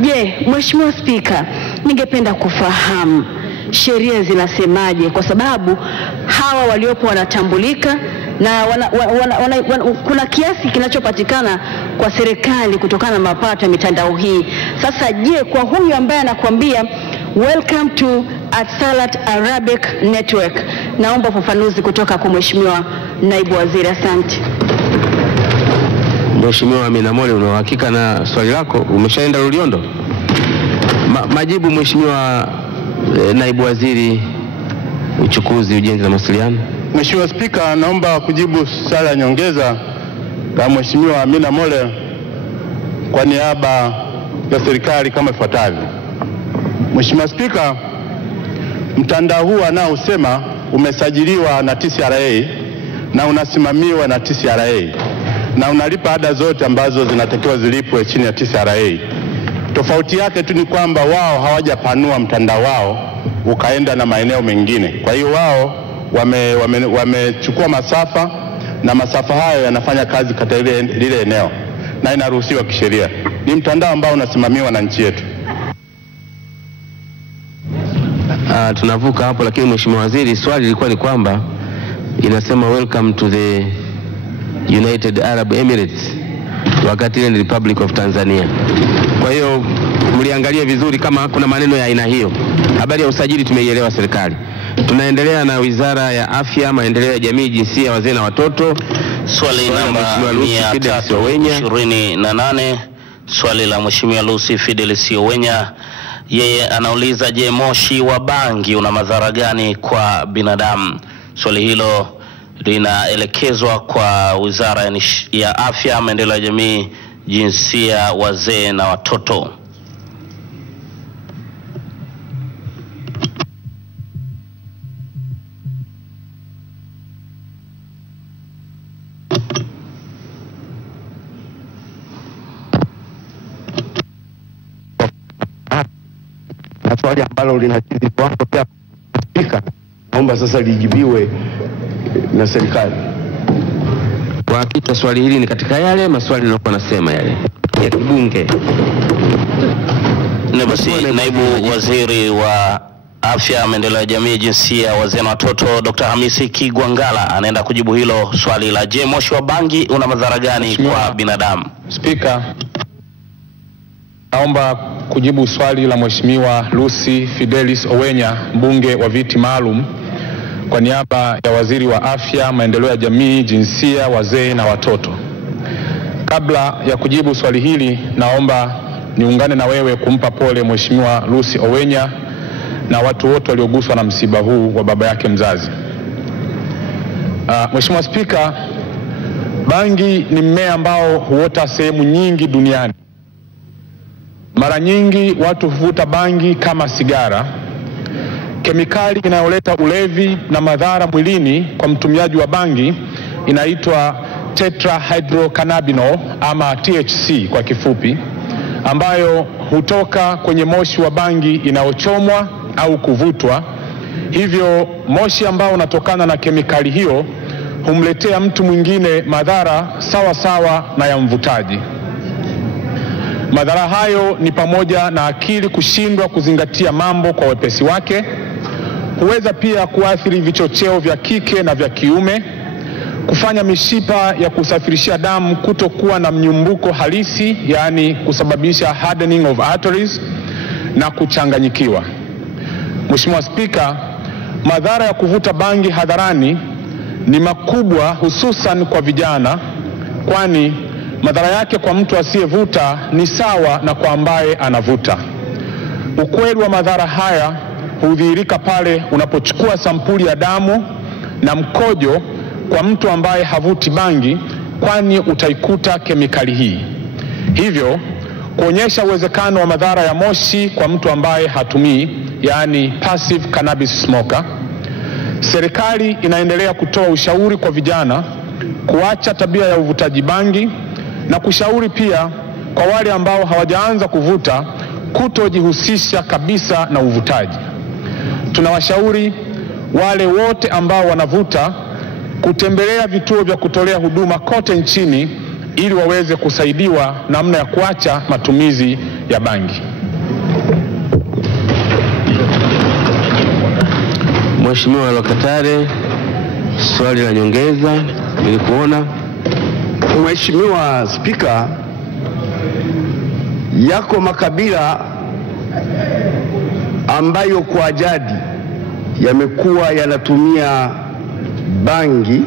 Je, Mheshimiwa Spika, ningependa kufahamu sheria zinasemaje, kwa sababu hawa waliopo wanatambulika na kuna kiasi kinachopatikana kwa serikali kutokana na mapato ya mitandao hii. Sasa je, kwa huyu ambaye anakuambia welcome to Atsalat Arabic Network, naomba ufafanuzi kutoka kwa Mheshimiwa Naibu Waziri. Asante. Mheshimiwa Amina Mollel, una uhakika na swali lako? Umeshaenda Loliondo? Majibu Mheshimiwa Naibu Waziri Uchukuzi, Ujenzi na Mawasiliano. Mheshimiwa Spika, naomba kujibu swali la nyongeza la Mheshimiwa Amina Mollel kwa niaba ya serikali kama ifuatavyo. Mheshimiwa Spika, mtandao huu anaosema umesajiliwa na TCRA na unasimamiwa na TCRA na unalipa ada zote ambazo zinatakiwa zilipwe chini ya TCRA. Tofauti yake tu ni kwamba wao hawajapanua mtandao wao ukaenda na maeneo mengine. Kwa hiyo wao wamechukua masafa na masafa hayo yanafanya kazi katika lile eneo na inaruhusiwa kisheria. Ni mtandao ambao unasimamiwa na nchi yetu. Tunavuka hapo, lakini Mheshimiwa Waziri, swali lilikuwa ni kwamba inasema welcome to the United Arab Emirates, wakati ile ni Republic of Tanzania. Kwa hiyo mliangalia vizuri kama kuna maneno ya aina hiyo. Habari ya usajili tumeielewa serikali. Tunaendelea na Wizara ya Afya, Maendeleo ya Jamii, Jinsia, Wazee na Watoto. Swali namba 328, swali la Mheshimiwa Lucy Fidelis Owenya. Yeye anauliza, je, moshi wa bangi una madhara gani kwa binadamu? Swali hilo linaelekezwa kwa Wizara ya Afya, Maendeleo ya Jamii, Jinsia, Wazee na Watoto. Na swali ambalo linakidhi viwango vya Spika, naomba sasa lijibiwe na serikali. Kwa hakika swali hili ni katika yale maswali nilikuwa nasema yale ya kibunge. Basi Naibu Waziri wa Afya, Maendeleo ya Jamii, Jinsia, Wazee na Watoto, Dr. Hamisi Kigwangalla anaenda kujibu hilo swali la je, moshi wa bangi una madhara gani kwa binadamu? Spika, naomba kujibu swali la Mheshimiwa Lucy Fidelis Owenya, mbunge wa viti maalum, kwa niaba ya Waziri wa Afya, Maendeleo ya Jamii, Jinsia, Wazee na Watoto. Kabla ya kujibu swali hili, naomba niungane na wewe kumpa pole Mheshimiwa Lucy Owenya na watu wote walioguswa na msiba huu wa baba yake mzazi. Mheshimiwa Spika, bangi ni mmea ambao huota sehemu nyingi duniani. Mara nyingi watu huvuta bangi kama sigara. Kemikali inayoleta ulevi na madhara mwilini kwa mtumiaji wa bangi inaitwa tetrahydrocannabinol ama THC kwa kifupi, ambayo hutoka kwenye moshi wa bangi inayochomwa au kuvutwa. Hivyo moshi ambao unatokana na kemikali hiyo humletea mtu mwingine madhara sawa sawa na ya mvutaji. Madhara hayo ni pamoja na akili kushindwa kuzingatia mambo kwa wepesi wake, huweza pia kuathiri vichocheo vya kike na vya kiume, kufanya mishipa ya kusafirishia damu kutokuwa na mnyumbuko halisi, yani kusababisha hardening of arteries na kuchanganyikiwa. Mheshimiwa Spika, madhara ya kuvuta bangi hadharani ni makubwa, hususan kwa vijana, kwani madhara yake kwa mtu asiyevuta ni sawa na kwa ambaye anavuta. Ukweli wa madhara haya hudhihirika pale unapochukua sampuli ya damu na mkojo kwa mtu ambaye havuti bangi, kwani utaikuta kemikali hii. Hivyo kuonyesha uwezekano wa madhara ya moshi kwa mtu ambaye hatumii, yani passive cannabis smoker. Serikali inaendelea kutoa ushauri kwa vijana kuacha tabia ya uvutaji bangi na kushauri pia kwa wale ambao hawajaanza kuvuta kutojihusisha kabisa na uvutaji. Tunawashauri wale wote ambao wanavuta kutembelea vituo vya kutolea huduma kote nchini ili waweze kusaidiwa namna ya kuacha matumizi ya bangi. Mheshimiwa Lokatare, swali la nyongeza nilikuona. Mheshimiwa Spika, yako makabila ambayo kwa jadi yamekuwa yanatumia bangi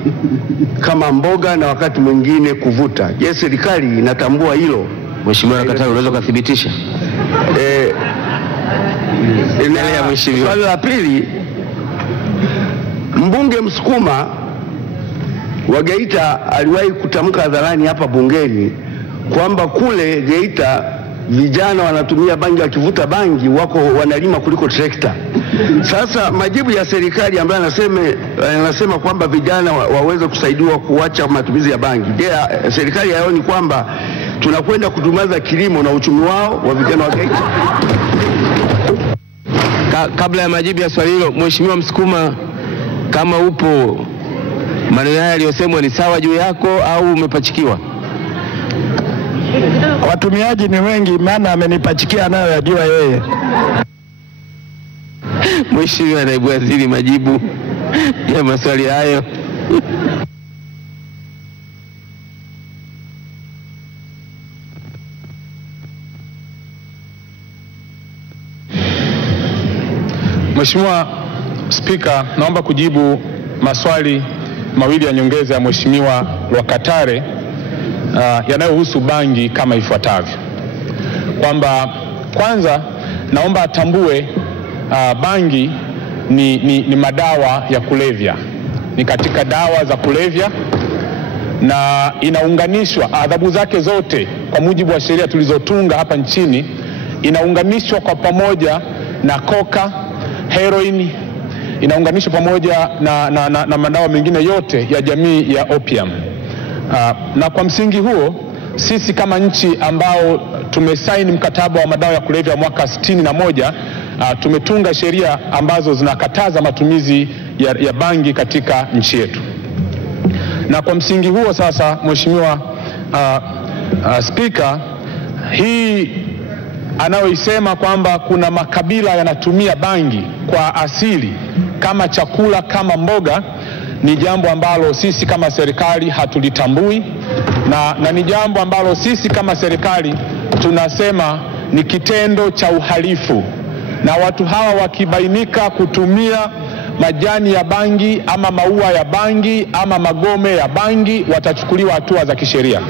kama mboga na wakati mwingine kuvuta. Je, serikali inatambua hilo? Mheshimiwa Lokatare, unaweza kuthibitisha? Swali la pili, mbunge Msukuma wa Geita aliwahi kutamka hadharani hapa bungeni kwamba kule Geita vijana wanatumia bangi, wakivuta bangi wako wanalima kuliko trekta. Sasa majibu ya serikali ambayo anasema kwamba vijana waweze kusaidiwa kuacha matumizi ya bangi. Je, serikali haioni kwamba tunakwenda kudumaza kilimo na uchumi wao wa vijana wa Geita? Kabla ya majibu ya swali hilo, Mheshimiwa Msukuma kama upo, maneno haya yaliyosemwa ni sawa juu yako au umepachikiwa? Watumiaji ni wengi, maana amenipachikia nayo yajua yeye. Mheshimiwa Naibu Waziri, majibu ya maswali hayo. Mheshimiwa Spika, naomba kujibu maswali mawili ya nyongeza ya Mheshimiwa Lwakatare yanayohusu bangi kama ifuatavyo. Kwamba kwanza naomba atambue bangi ni madawa ya kulevya, ni katika dawa za kulevya na inaunganishwa, adhabu zake zote kwa mujibu wa sheria tulizotunga hapa nchini inaunganishwa kwa pamoja na koka, heroin, inaunganishwa pamoja na madawa mengine yote ya jamii ya opium. Na kwa msingi huo sisi kama nchi ambao tumesaini mkataba wa madawa ya kulevya mwaka 61 tumetunga sheria ambazo zinakataza matumizi ya bangi katika nchi yetu. Na kwa msingi huo sasa, Mheshimiwa Spika, hii anayoisema kwamba kuna makabila yanatumia bangi kwa asili kama chakula, kama mboga, ni jambo ambalo sisi kama serikali hatulitambui na ni jambo ambalo sisi kama serikali tunasema ni kitendo cha uhalifu, na watu hawa wakibainika kutumia majani ya bangi ama maua ya bangi ama magome ya bangi watachukuliwa hatua za kisheria.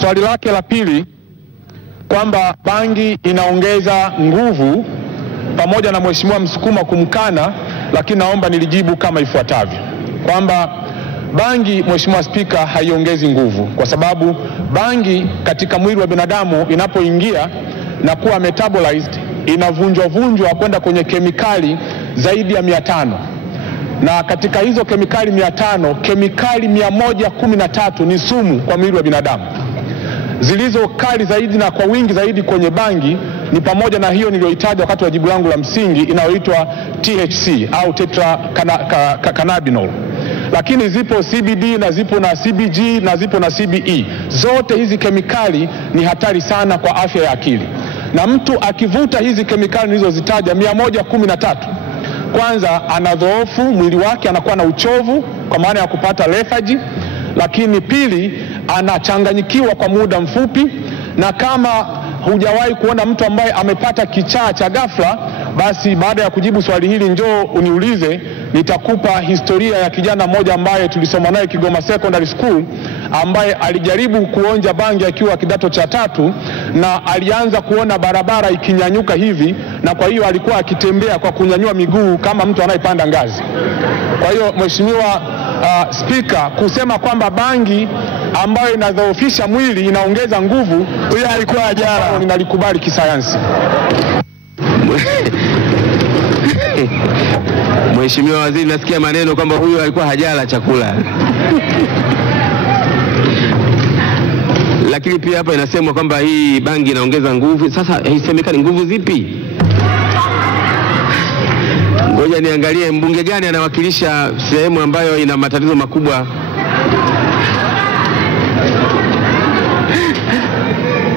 Swali lake la pili kwamba bangi inaongeza nguvu, pamoja na Mheshimiwa Msukuma kumkana, lakini naomba nilijibu kama ifuatavyo. Kwamba bangi, Mheshimiwa Spika, haiongezi nguvu, kwa sababu bangi katika mwili wa binadamu inapoingia na kuwa metabolized inavunjwa kwenda kwenye kemikali zaidi ya 500, na katika hizo kemikali 500, kemikali 113 ni sumu kwa mwili wa binadamu. Zilizo kali zaidi na kwa wingi zaidi kwenye bangi ni pamoja na hiyo niliyoitaja wakati wa jibu langu la msingi inayoitwa THC au tetracannabinol. Lakini zipo CBD na zipo na CBG na zipo na CBE. Zote hizi kemikali ni hatari sana kwa afya ya akili. Na mtu akivuta hizi kemikali nilizozitaja 113, kwanza anadhoofu mwili wake, anakuwa na uchovu kwa maana ya kupata lethargy, lakini pili anachanganyikiwa kwa muda mfupi, na kama hujawahi kuona mtu ambaye amepata kichaa cha ghafla, basi baada ya kujibu swali hili njoo uniulize, nitakupa historia ya kijana mmoja ambaye tulisoma naye Kigoma Secondary School, ambaye alijaribu kuonja bangi akiwa kidato cha 3 na alianza kuona barabara ikinyanyuka hivi, na kwa hiyo alikuwa akitembea kwa kunyanyua miguu kama mtu anayepanda ngazi. Kwa hiyo Mheshimiwa Spika, kusema kwamba bangi ambayo inadhoofisha mwili inaongeza nguvu, huyo alikuwa ajara, ninalikubali kisayansi. Mheshimiwa Waziri, nasikia maneno kwamba huyo alikuwa hajala chakula. Lakini pia hapa inasemwa kwamba hii bangi inaongeza nguvu. Sasa haisemekani nguvu zipi? Ngoja niangalie mbunge gani anawakilisha sehemu ambayo ina matatizo makubwa.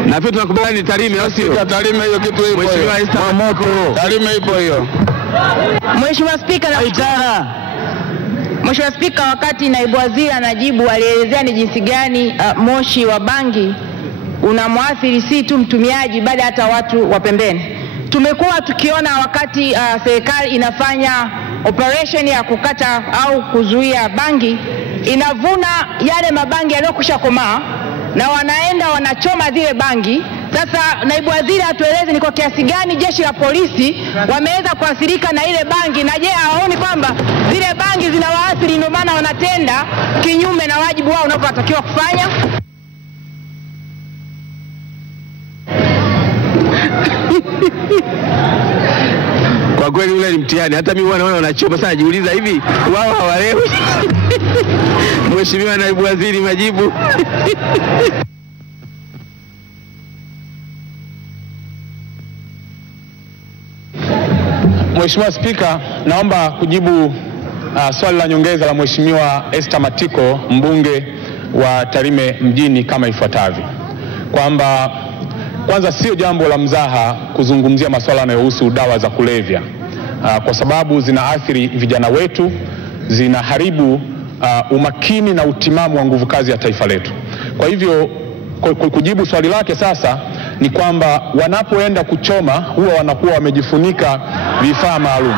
Na pia tunakubaliana ni Tarime, au sio? Tarime hiyo kitu ipo. Mheshimiwa Esther Moto. Tarime ipo hiyo. Mheshimiwa Spika, Mheshimiwa Spika, wakati naibu waziri anajibu alielezea ni jinsi gani moshi wa bangi unamwathiri si tu mtumiaji bali hata watu wa pembeni. Tumekuwa tukiona wakati serikali inafanya operation ya kukata au kuzuia bangi, inavuna yale mabangi yaliyokwisha komaa na wanaenda wanachoma zile bangi. Sasa naibu waziri atueleze ni kwa kiasi gani jeshi la polisi wameweza kuathirika na ile bangi, na je, hawaoni kwamba zile bangi zinawaathiri ndio maana wanatenda kinyume na wajibu wao unapotakiwa kufanya? Kwa kweli ule ni mtihani. Hata mimi naona wanachoma sana, jiuliza hivi wao hawalewi? Mheshimiwa Naibu Waziri, majibu. Mheshimiwa Spika, naomba kujibu swali la nyongeza la Mheshimiwa Esther Matiko, mbunge wa Tarime mjini kama ifuatavyo. Kwamba kwanza sio jambo la mzaha kuzungumzia masuala yanayohusu dawa za kulevya, kwa sababu zinaathiri vijana wetu, zinaharibu umakini na utimamu wa nguvu kazi ya taifa letu. Kwa hivyo kujibu swali lake sasa ni kwamba wanapoenda kuchoma huwa wanakuwa wamejifunika vifaa maalum,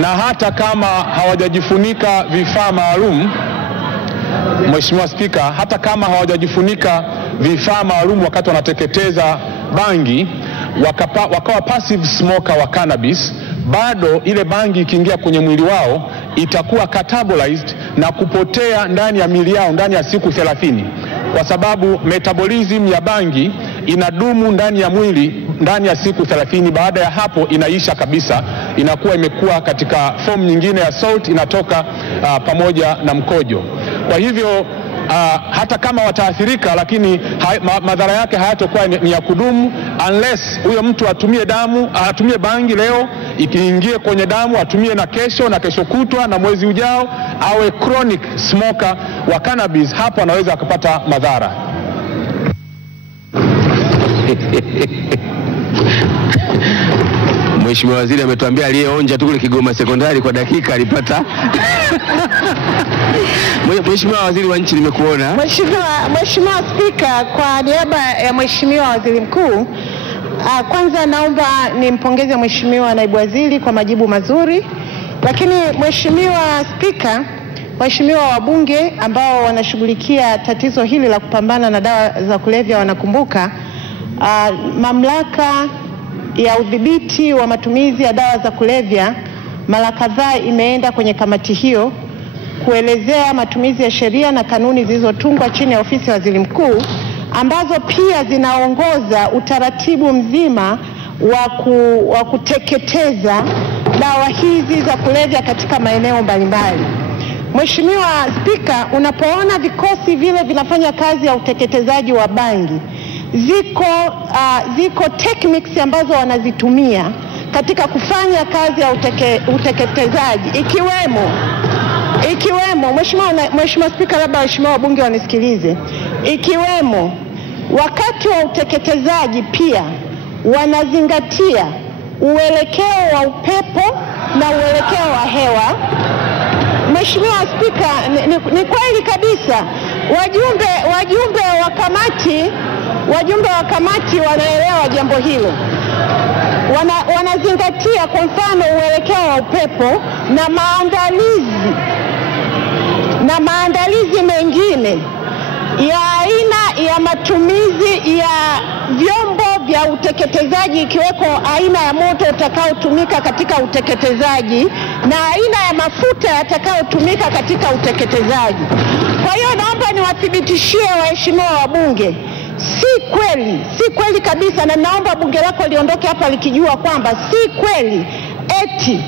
na hata kama hawajajifunika vifaa maalum, Mheshimiwa Spika, hata kama hawajajifunika vifaa maalum wakati wanateketeza bangi, wakawa passive smoker wa cannabis, bado ile bangi ikiingia kwenye mwili wao itakuwa catabolized na kupotea ndani ya miili yao ndani ya siku 30, kwa sababu metabolism ya bangi inadumu ndani ya mwili ndani ya siku 30. Baada ya hapo inaisha kabisa, inakuwa imekuwa katika form nyingine ya salt, inatoka pamoja na mkojo. Kwa hivyo hata kama wataathirika, lakini madhara yake hayatakuwa ni ya kudumu, unless huyo mtu atumie bangi leo, ikiingie kwenye damu atumie na kesho kutwa na mwezi ujao, awe chronic smoker wa cannabis, hapo anaweza akapata madhara. Mheshimiwa Waziri ametuambia aliyeonja tu kule Kigoma Sekondari kwa dakika alipata. Mheshimiwa Waziri wa Nchi, nimekuona. Mheshimiwa Spika, kwa niaba ya Mheshimiwa Waziri Mkuu, kwanza naomba nimpongeze Mheshimiwa Naibu Waziri kwa majibu mazuri. Lakini Mheshimiwa Spika, waheshimiwa wabunge ambao wanashughulikia tatizo hili la kupambana na dawa za kulevya wanakumbuka mamlaka ya udhibiti wa matumizi ya dawa za kulevya mara kadhaa imeenda kwenye kamati hiyo kuelezea matumizi ya sheria na kanuni zilizotungwa chini ya ofisi ya Waziri Mkuu, ambazo pia zinaongoza utaratibu mzima wa kuteketeza dawa hizi za kulevya katika maeneo mbalimbali. Mheshimiwa Spika, unapoona vikosi vile vinafanya kazi ya uteketezaji wa bangi, ziko techniques ambazo wanazitumia katika kufanya kazi ya uteketezaji, ikiwemo Mheshimiwa Spika, labda waheshimiwa wabunge wanisikilize, ikiwemo wakati wa uteketezaji pia wanazingatia uelekeo wa upepo na uelekeo wa hewa. Mheshimiwa Spika, ni kweli kabisa wajumbe wa kamati wanaelewa jambo hilo. Wanazingatia kwa mfano uelekeo wa upepo na maandalizi mengine ya aina ya matumizi ya vyombo vya uteketezaji, ikiweko aina ya moto utakaotumika katika uteketezaji na aina ya mafuta yatakayotumika katika uteketezaji. Kwa hiyo naomba niwathibitishie waheshimiwa wabunge, si kweli kabisa, na naomba bunge lako liondoke hapa likijua kwamba si kweli eti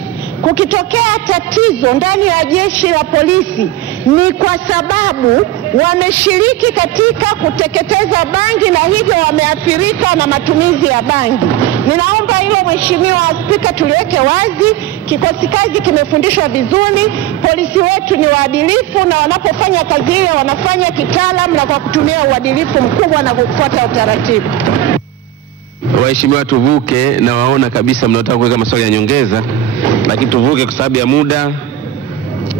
kukitokea tatizo ndani ya jeshi la polisi ni kwa sababu wameshiriki katika kuteketeza bangi na hivyo wameathirika na matumizi ya bangi. Ninaomba hilo Mheshimiwa Spika tuliweke wazi. Kikosi kazi kimefundishwa vizuri, polisi wetu ni waadilifu, na wanapofanya kazi ile wanafanya kitaalamu na kwa kutumia uadilifu mkubwa na kufuata utaratibu. Waheshimiwa, tuvuke, na waona kabisa mnataka kuweka maswali ya nyongeza, lakini tuvuke kwa sababu ya muda,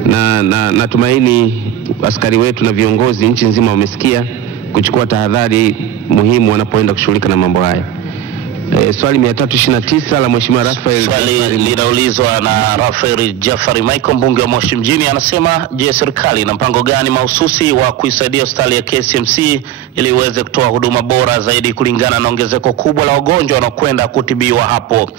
na natumaini askari wetu na viongozi nchi nzima wamesikia kuchukua tahadhari muhimu wanapoenda kushughulika na mambo haya. Swali 329 la Mheshimiwa Rafael. Swali linaulizwa na Rafael Jafari Michael, mbunge wa Moshi mjini, anasema, je, serikali ina mpango gani mahususi wa kuisaidia hospitali ya KCMC ili iweze kutoa huduma bora zaidi kulingana na ongezeko kubwa la wagonjwa wanaokwenda kutibiwa hapo?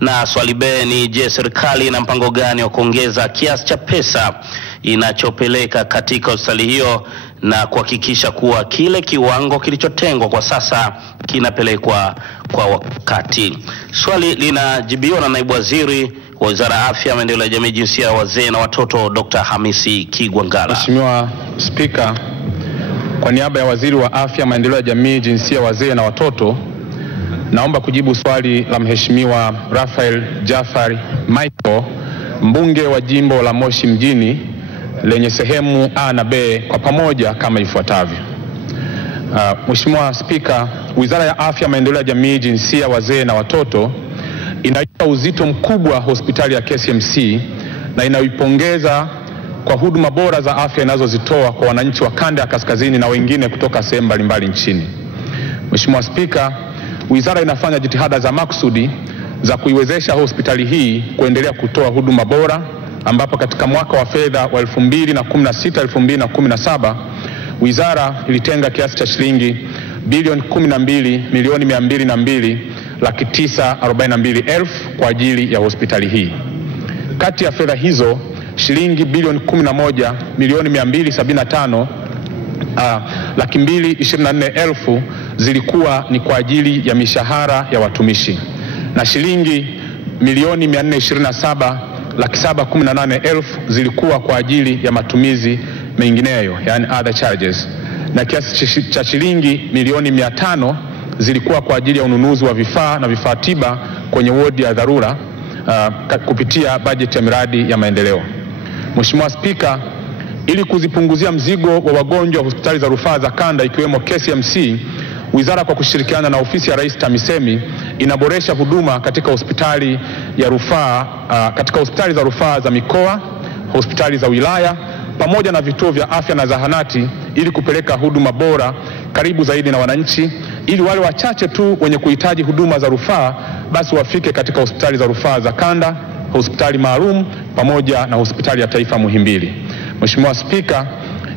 Na swali B ni, je, serikali ina mpango gani wa kuongeza kiasi cha pesa inachopeleka katika hospitali hiyo na kuhakikisha kuwa kile kiwango kilichotengwa kwa sasa kinapelekwa kwa wakati? Swali linajibiwa na Naibu Waziri wa Wizara ya Afya, Maendeleo ya Jamii, Jinsia, Wazee na Watoto, Dr. Hamisi Kigwangalla. Mheshimiwa Spika, kwa niaba ya Waziri wa Afya, Maendeleo ya Jamii, Jinsia, Wazee na Watoto, naomba kujibu swali la Mheshimiwa Raphael Jafari Michael, mbunge wa jimbo la Moshi mjini lenye sehemu A na B kwa pamoja kama ifuatavyo. Mheshimiwa Spika, Wizara ya Afya, Maendeleo ya Jamii, Jinsia, Wazee na Watoto inaipa uzito mkubwa hospitali ya KCMC na inaipongeza kwa huduma bora za afya inazozitoa kwa wananchi wa kanda ya kaskazini na wengine kutoka sehemu mbalimbali nchini. Mheshimiwa Spika, wizara inafanya jitihada za makusudi za kuiwezesha hospitali hii kuendelea kutoa huduma bora, ambapo katika mwaka wa fedha wa 2016-2017 wizara ilitenga kiasi cha shilingi bilioni 12,202,942,000 kwa ajili ya hospitali hii. Kati ya fedha hizo shilingi bilioni 11,275,224,000 zilikuwa ni kwa ajili ya mishahara ya watumishi na shilingi milioni 427,718,000 zilikuwa kwa ajili ya matumizi mengineyo, yani other charges, na kiasi cha shilingi milioni 500 zilikuwa kwa ajili ya ununuzi wa vifaa na vifaa tiba kwenye wodi ya dharura kupitia bajeti ya miradi ya maendeleo. Mheshimiwa Spika, ili kuzipunguzia mzigo wa wagonjwa wa hospitali za rufaa za kanda ikiwemo KCMC, wizara kwa kushirikiana na ofisi ya Rais TAMISEMI inaboresha huduma katika hospitali ya rufaa katika hospitali za rufaa za mikoa, hospitali za wilaya pamoja na vituo vya afya na zahanati ili kupeleka huduma bora karibu zaidi na wananchi, ili wale wachache tu wenye kuhitaji huduma za rufaa basi wafike katika hospitali za rufaa za kanda, hospitali maalum pamoja na hospitali ya taifa Muhimbili. Mheshimiwa Spika,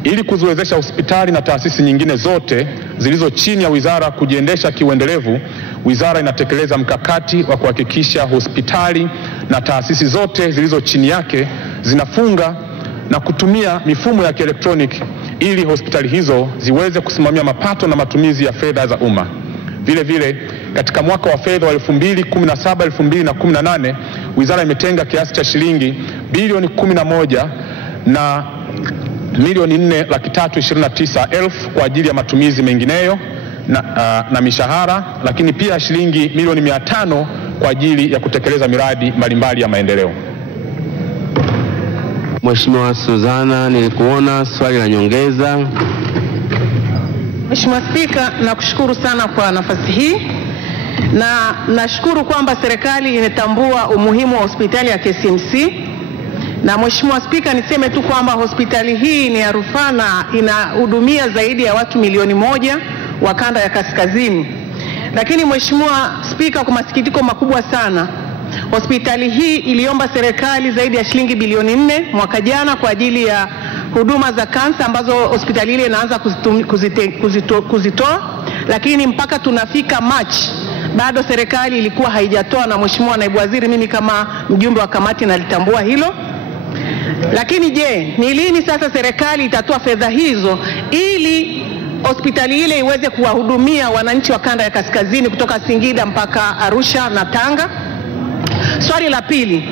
ili kuziwezesha hospitali na taasisi nyingine zote zilizo chini ya wizara kujiendesha kiuendelevu, wizara inatekeleza mkakati wa kuhakikisha hospitali na taasisi zote zilizo chini yake zinafunga na kutumia mifumo ya kielektroniki ili hospitali hizo ziweze kusimamia mapato na matumizi ya fedha za umma. Vile vile, katika mwaka wa fedha wa 2017-2018 wizara imetenga kiasi cha shilingi bilioni 11 na milioni 4,329,000 kwa ajili ya matumizi mengineyo na mishahara, lakini pia shilingi milioni 500 kwa ajili ya kutekeleza miradi mbalimbali ya maendeleo. Mheshimiwa Suzana, nilikuona swali la nyongeza. Mheshimiwa Spika, nakushukuru sana kwa nafasi hii na nashukuru kwamba serikali inatambua umuhimu wa hospitali ya KCMC. Na Mheshimiwa Spika, niseme tu kwamba hospitali hii ni ya rufaa na inahudumia zaidi ya watu milioni 1 wa kanda ya kaskazini. Lakini Mheshimiwa Spika, kwa masikitiko makubwa sana, hospitali hii iliomba serikali zaidi ya shilingi bilioni 4 mwaka jana kwa ajili ya huduma za kansa ambazo hospitali ile inaanza kuzitoa, lakini mpaka tunafika Machi bado serikali ilikuwa haijatoa, na Mheshimiwa Naibu Waziri, mimi kama mjumbe wa kamati nalitambua hilo. Lakini je, ni lini sasa serikali itatoa fedha hizo ili hospitali ile iweze kuwahudumia wananchi wa kanda ya kaskazini kutoka Singida mpaka Arusha na Tanga? Swali la pili,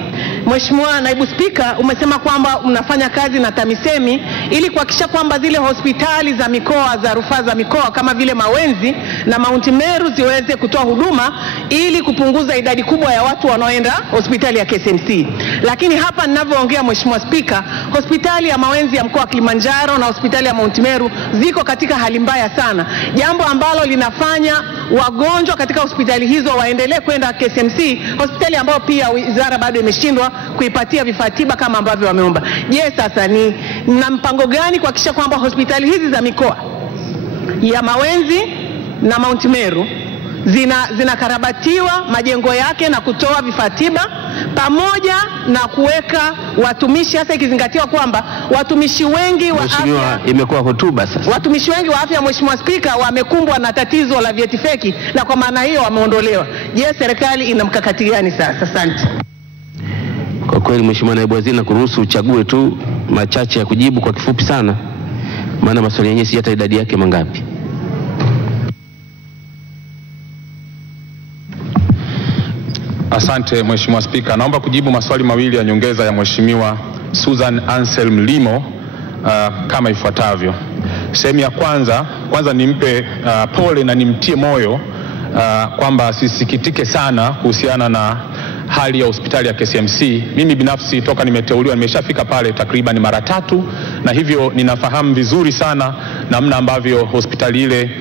Mheshimiwa Naibu Spika, umesema kwamba mnafanya kazi na TAMISEMI ili kuhakikisha kwamba zile hospitali za mikoa za rufaa za mikoa kama vile Mawenzi na Mount Meru ziweze kutoa huduma ili kupunguza idadi kubwa ya watu wanaoenda hospitali ya KCMC. Lakini hapa ninavyoongea, Mheshimiwa Spika, hospitali ya Mawenzi ya mkoa wa Kilimanjaro na hospitali ya Mount Meru ziko katika hali mbaya sana, jambo ambalo linafanya wagonjwa katika hospitali hizo waendelee kwenda KCMC, hospitali ambayo pia wizara bado imeshindwa kuipatia vifaa tiba kama ambavyo wameomba. Je, sasa na mpango gani kuhakikisha kwamba hospitali hizi za mikoa ya Mawenzi na Mount Meru zinakarabatiwa majengo yake na kutoa vifaa tiba pamoja na kuweka watumishi, hasa ikizingatiwa kwamba watumishi wengi wa afya, imekuwa hotuba sasa, watumishi wengi wa afya, Mheshimiwa Spika, wamekumbwa na tatizo la vyeti feki na kwa maana hiyo wameondolewa. Je, serikali ina mkakati gani sasa? Asante. Kwa kweli Mheshimiwa Naibu Waziri, na kuruhusu uchague tu machache ya kujibu kwa kifupi sana, maana maswali yenyewe si hata idadi yake mangapi. Asante Mheshimiwa Spika, naomba kujibu maswali mawili ya nyongeza ya Mheshimiwa Susan Anselm Limo kama ifuatavyo. Sehemu ya kwanza nimpe pole na nimtie moyo kwamba sisikitike sana kuhusiana na hali ya hospitali ya KCMC. Mimi binafsi toka nimeteuliwa nimeshafika pale takriban mara 3, na hivyo ninafahamu vizuri sana namna ambavyo hospitali ile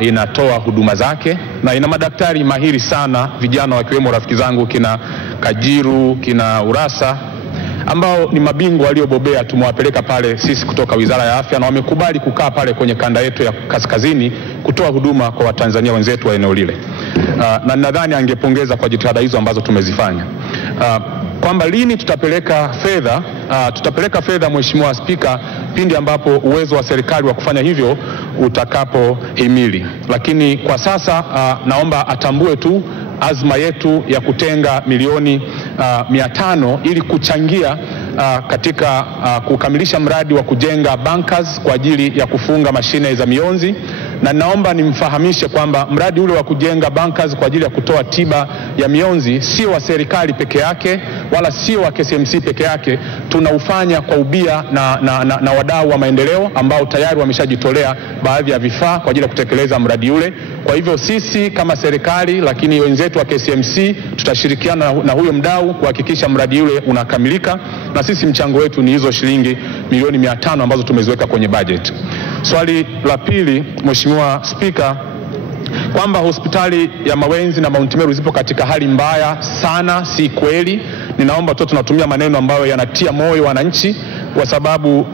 inatoa huduma zake, na ina madaktari mahiri sana vijana, wakiwemo rafiki zangu kina Kajiru, kina Urasa, ambao ni mabingwa waliobobea. Tumewapeleka pale sisi kutoka Wizara ya Afya, na wamekubali kukaa pale kwenye kanda yetu ya kaskazini kutoa huduma kwa Watanzania wenzetu wa eneo lile. Na nadhani angepongeza kwa jitihada hizo ambazo tumezifanya. Kwamba lini tutapeleka fedha, Mheshimiwa Spika, pindi ambapo uwezo wa serikali wa kufanya hivyo utakapohimili. Lakini kwa sasa naomba atambue tu azma yetu ya kutenga milioni 500 ili kuchangia katika kukamilisha mradi wa kujenga bunkers kwa ajili ya kufunga mashine za mionzi, na naomba nimfahamishe kwamba mradi ule wa kujenga bunkers kwa ajili ya kutoa tiba ya mionzi sio wa serikali peke yake wala sio wa KCMC peke yake. Tunaufanya kwa ubia na wadau wa maendeleo ambao tayari wameshajitolea baadhi ya vifaa kwa ajili ya kutekeleza mradi ule. Kwa hivyo sisi kama serikali, lakini wenzetu wa KCMC tutashirikiana na huyo mdau kuhakikisha mradi ule unakamilika, na sisi mchango wetu ni hizo shilingi milioni 500 ambazo tumeziweka kwenye budget. Swali la pili, Mheshimiwa Spika, kwamba hospitali ya Mawenzi na Mount Meru zipo katika hali mbaya sana, si kweli. Ninaomba tu tunatumia maneno ambayo yanatia moyo wananchi, kwa sababu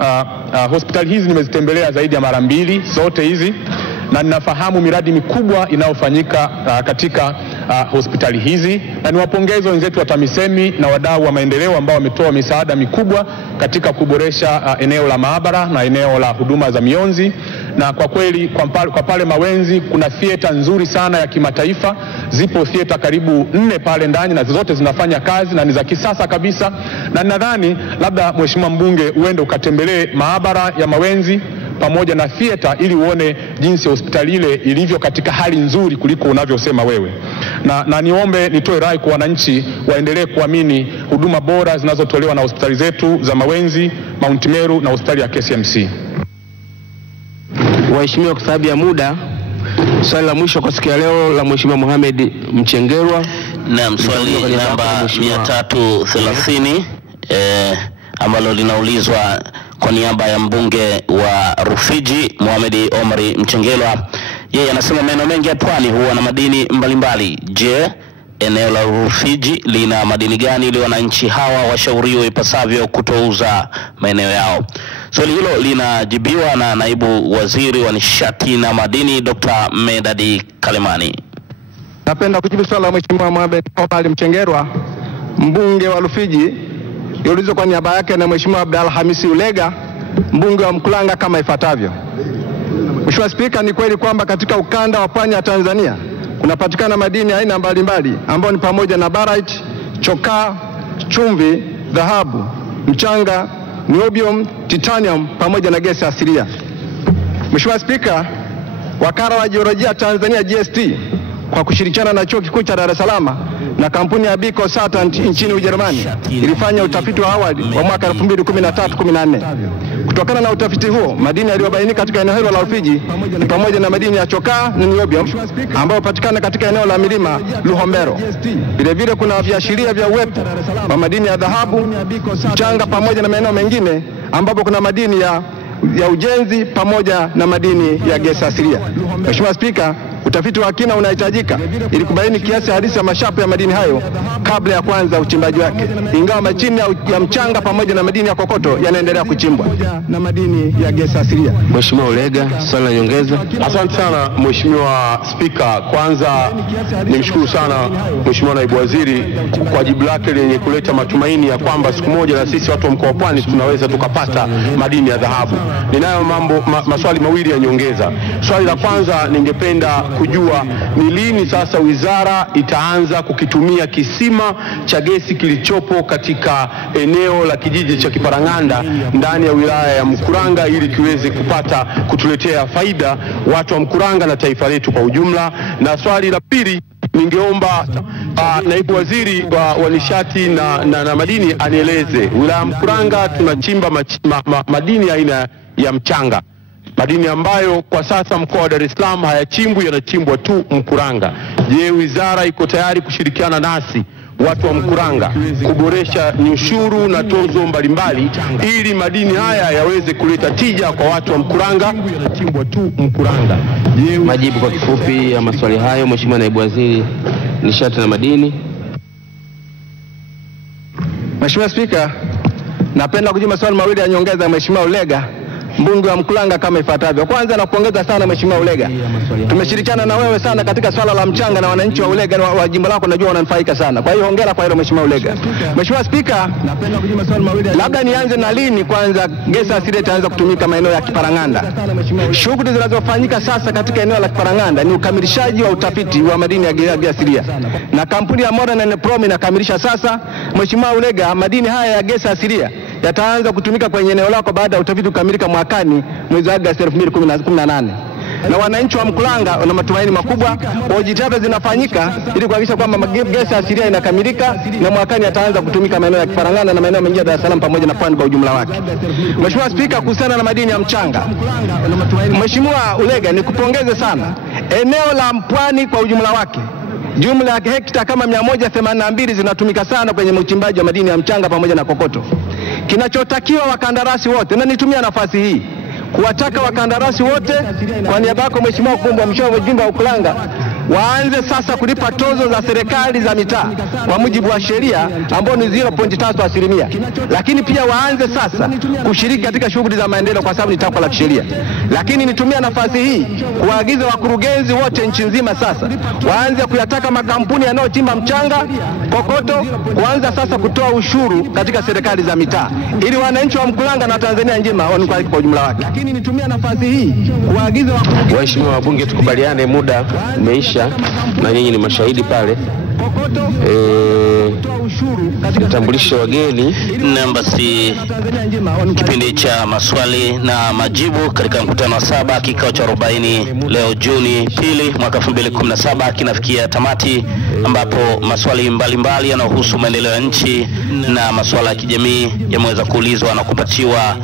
hospitali hizi nimezitembelea zaidi ya mara 2 zote hizi, na ninafahamu miradi mikubwa inayofanyika katika hospitali hizi, na niwapongeze wenzetu wa TAMISEMI na wadau wa maendeleo ambao wametoa misaada mikubwa katika kuboresha eneo la maabara na eneo la huduma za mionzi. Na kwa kweli kwa pale Mawenzi kuna theater nzuri sana ya kimataifa. Zipo theater karibu 4 pale ndani, na zote zinafanya kazi na ni za kisasa kabisa, na nadhani labda Mheshimiwa mbunge uende ukatembelee maabara ya Mawenzi pamoja na theater ili uone jinsi hospitali ile ilivyo katika hali nzuri kuliko unavyosema wewe. Na niombe nitoe rai kwa wananchi waendelee kuamini huduma bora zinazotolewa na hospitali zetu za Mawenzi, Mount Meru na hospitali ya KCMC. Waheshimiwa, kwa sababu ya muda, swali la mwisho kwa siku ya leo la Mheshimiwa Mohamed Mchengerwa. Naam, swali namba 330 ambalo linaulizwa kwa niaba ya mbunge wa Rufiji Mohamed Omari Mchengerwa. Yeye anasema maeneo mengi ya pwani huwa na madini mbalimbali. Je, eneo la Rufiji lina madini gani ili wananchi hawa washauriwe ipasavyo kutouza maeneo yao? Swali hilo linajibiwa na naibu waziri wa nishati na madini Dr. Medadi Kalemani. Napenda kujibu swali la Mheshimiwa Mohamed Omari Mchengerwa, mbunge wa Rufiji, yulizwa kwa niaba yake na Mheshimiwa Abdalla Hamisi Ulega, mbunge wa Mkulanga, kama ifuatavyo. Mheshimiwa Spika, ni kweli kwamba katika ukanda wa pwani ya Tanzania kunapatikana madini aina mbalimbali ambayo ni pamoja na barite, chokaa, chumvi, dhahabu, mchanga, niobium, titanium pamoja na gesi asilia. Mheshimiwa Spika, Wakala wa Jiolojia Tanzania GST kwa kushirikiana na Chuo Kikuu cha Dar es Salaam na kampuni ya Biko Consultant nchini Ujerumani ilifanya utafiti wa awali wa mwaka 2013-14. Kutokana na utafiti huo, madini yaliyobainika katika eneo hilo la Rufiji ni pamoja na madini ya chokaa na niobium ambayo hupatikana katika eneo la milima Luhombero. Vile vile kuna viashiria vya uwepo wa madini ya dhahabu, mchanga pamoja na maeneo mengine ambapo kuna madini ya ujenzi pamoja na madini ya gesi asilia. Mheshimiwa Spika, utafiti wa kina unahitajika ili kubaini kiasi halisi ya mashapo ya madini hayo kabla ya kuanza uchimbaji wake, ingawa machini ya mchanga pamoja na madini ya kokoto yanaendelea kuchimbwa na madini ya gesi asilia. Mheshimiwa Ulega, swali la nyongeza. Asante sana Mheshimiwa Spika. Kwanza nimshukuru sana Mheshimiwa Naibu Waziri kwa jibu lake lenye kuleta matumaini ya kwamba siku moja na sisi watu wa mkoa wa Pwani tunaweza tukapata madini ya dhahabu. Ninayo maswali mawili ya nyongeza. Swali la kwanza, ningependa kujua ni lini sasa wizara itaanza kukitumia kisima cha gesi kilichopo katika eneo la kijiji cha Kiparang'anda ndani ya wilaya ya Mkuranga ili kiweze kutuletea faida watu wa Mkuranga na taifa letu kwa ujumla. Na swali la pili, ningeomba naibu waziri wa nishati na madini anieleze, wilaya Mkuranga tunachimba madini aina ya mchanga. madini ambayo kwa sasa mkoa wa Dar es Salaam hayachimbwi, yanachimbwa tu Mkuranga. Je, wizara iko tayari kushirikiana nasi watu wa Mkuranga kuboresha nyushuru na tozo mbalimbali ili madini haya yaweze kuleta tija kwa watu wa Mkuranga? Yanachimbwa tu Mkuranga. Majibu kwa kifupi ya maswali hayo, Mheshimiwa Naibu Waziri Nishati na Madini. Mheshimiwa Spika, napenda kujibu maswali mawili ya nyongeza ya Mheshimiwa Ulega, mbunge wa Mkuranga, kama ifuatavyo. Kwanza, nakupongeza sana Mheshimiwa Ulega. Tumeshirikiana na wewe sana katika swala la mchanga na wananchi wa Ulega wa jimbo lako najua wananufaika sana. Kwa hiyo hongera kwa hilo Mheshimiwa Ulega. Mheshimiwa Spika, napenda kujibu maswali mawili. Labda nianze na lini kwanza gesi asilia itaanza kutumika maeneo ya Kiparang'anda. Shughuli zinazofanyika sasa katika eneo la Kiparang'anda ni ukamilishaji wa utafiti wa madini ya gesi asilia. Na kampuni ya Modern and Prom inakamilisha sasa. Mheshimiwa Ulega, madini haya ya gesi asilia yataanza kutumika kwenye eneo lako baada ya utafiti kukamilika mwakani mwezi wa Agosti 2018. Na wananchi wa Mkuranga wana matumaini makubwa kwa jitihada zinafanyika ili kuhakikisha kwamba gesi asilia inakamilika na mwakani yataanza kutumika maeneo ya Kiparang'anda na maeneo mengine ya Dar es Salaam pamoja na Pwani kwa ujumla wake. Mheshimiwa Spika, kuhusiana na madini ya mchanga, Mheshimiwa Ulega, nikupongeze sana. Eneo la Pwani kwa ujumla wake, jumla ya hekta kama 182 zinatumika sana kwenye uchimbaji wa madini ya mchanga pamoja na kokoto. Kinachotakiwa wakandarasi wote, na nitumia nafasi hii kuwataka wakandarasi wote kwa niaba yako Mheshimiwa Mjumbe wa Mkuranga, waanze sasa kulipa tozo za serikali za mitaa kwa mujibu wa sheria ambao ni 0.3%. Lakini pia waanze sasa kushiriki katika shughuli za maendeleo kwa sababu ni takwa la kisheria. Lakini nitumia nafasi hii kuagiza wakurugenzi wote nchi nzima sasa waanze kuyataka makampuni yanayochimba mchanga, kokoto kuanza sasa kutoa ushuru katika serikali za mitaa ili wananchi wa Mkuranga na Tanzania nzima wanufaike kwa ujumla wake. Lakini nitumia nafasi hii kuagiza wakurugenzi. Waheshimiwa wabunge, tukubaliane, muda umeisha na nyinyi ni mashahidi pale. Tutambulishe wageni. Nambasi kipindi cha maswali na majibu katika mkutano wa 7 kikao cha 40 leo Juni 2 mwaka 2017 kinafikia tamati, ambapo maswali mbalimbali yanayohusu maendeleo ya nchi na masuala ya kijamii yameweza kuulizwa na kupatiwa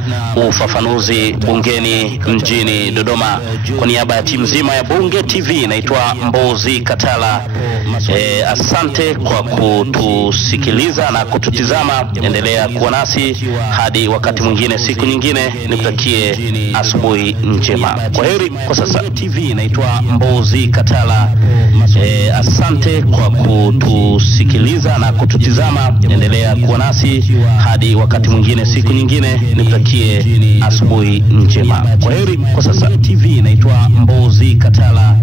ufafanuzi bungeni mjini Dodoma. Kwa niaba ya timu nzima ya Bunge TV, naitwa Mbozi Katala. Asante kwa kutusikiliza na kututizama. Endelea kuwa nasi hadi wakati mwingine, siku nyingine. Nikutakie asubuhi njema. Kwa heri kwa sasa. TV naitwa Mbozi Katala. Asante kwa kutusikiliza na kututizama. Endelea kuwa nasi hadi wakati mwingine, siku nyingine. Nikutakie asubuhi njema. Kwa heri kwa sasa. TV naitwa Mbozi Katala.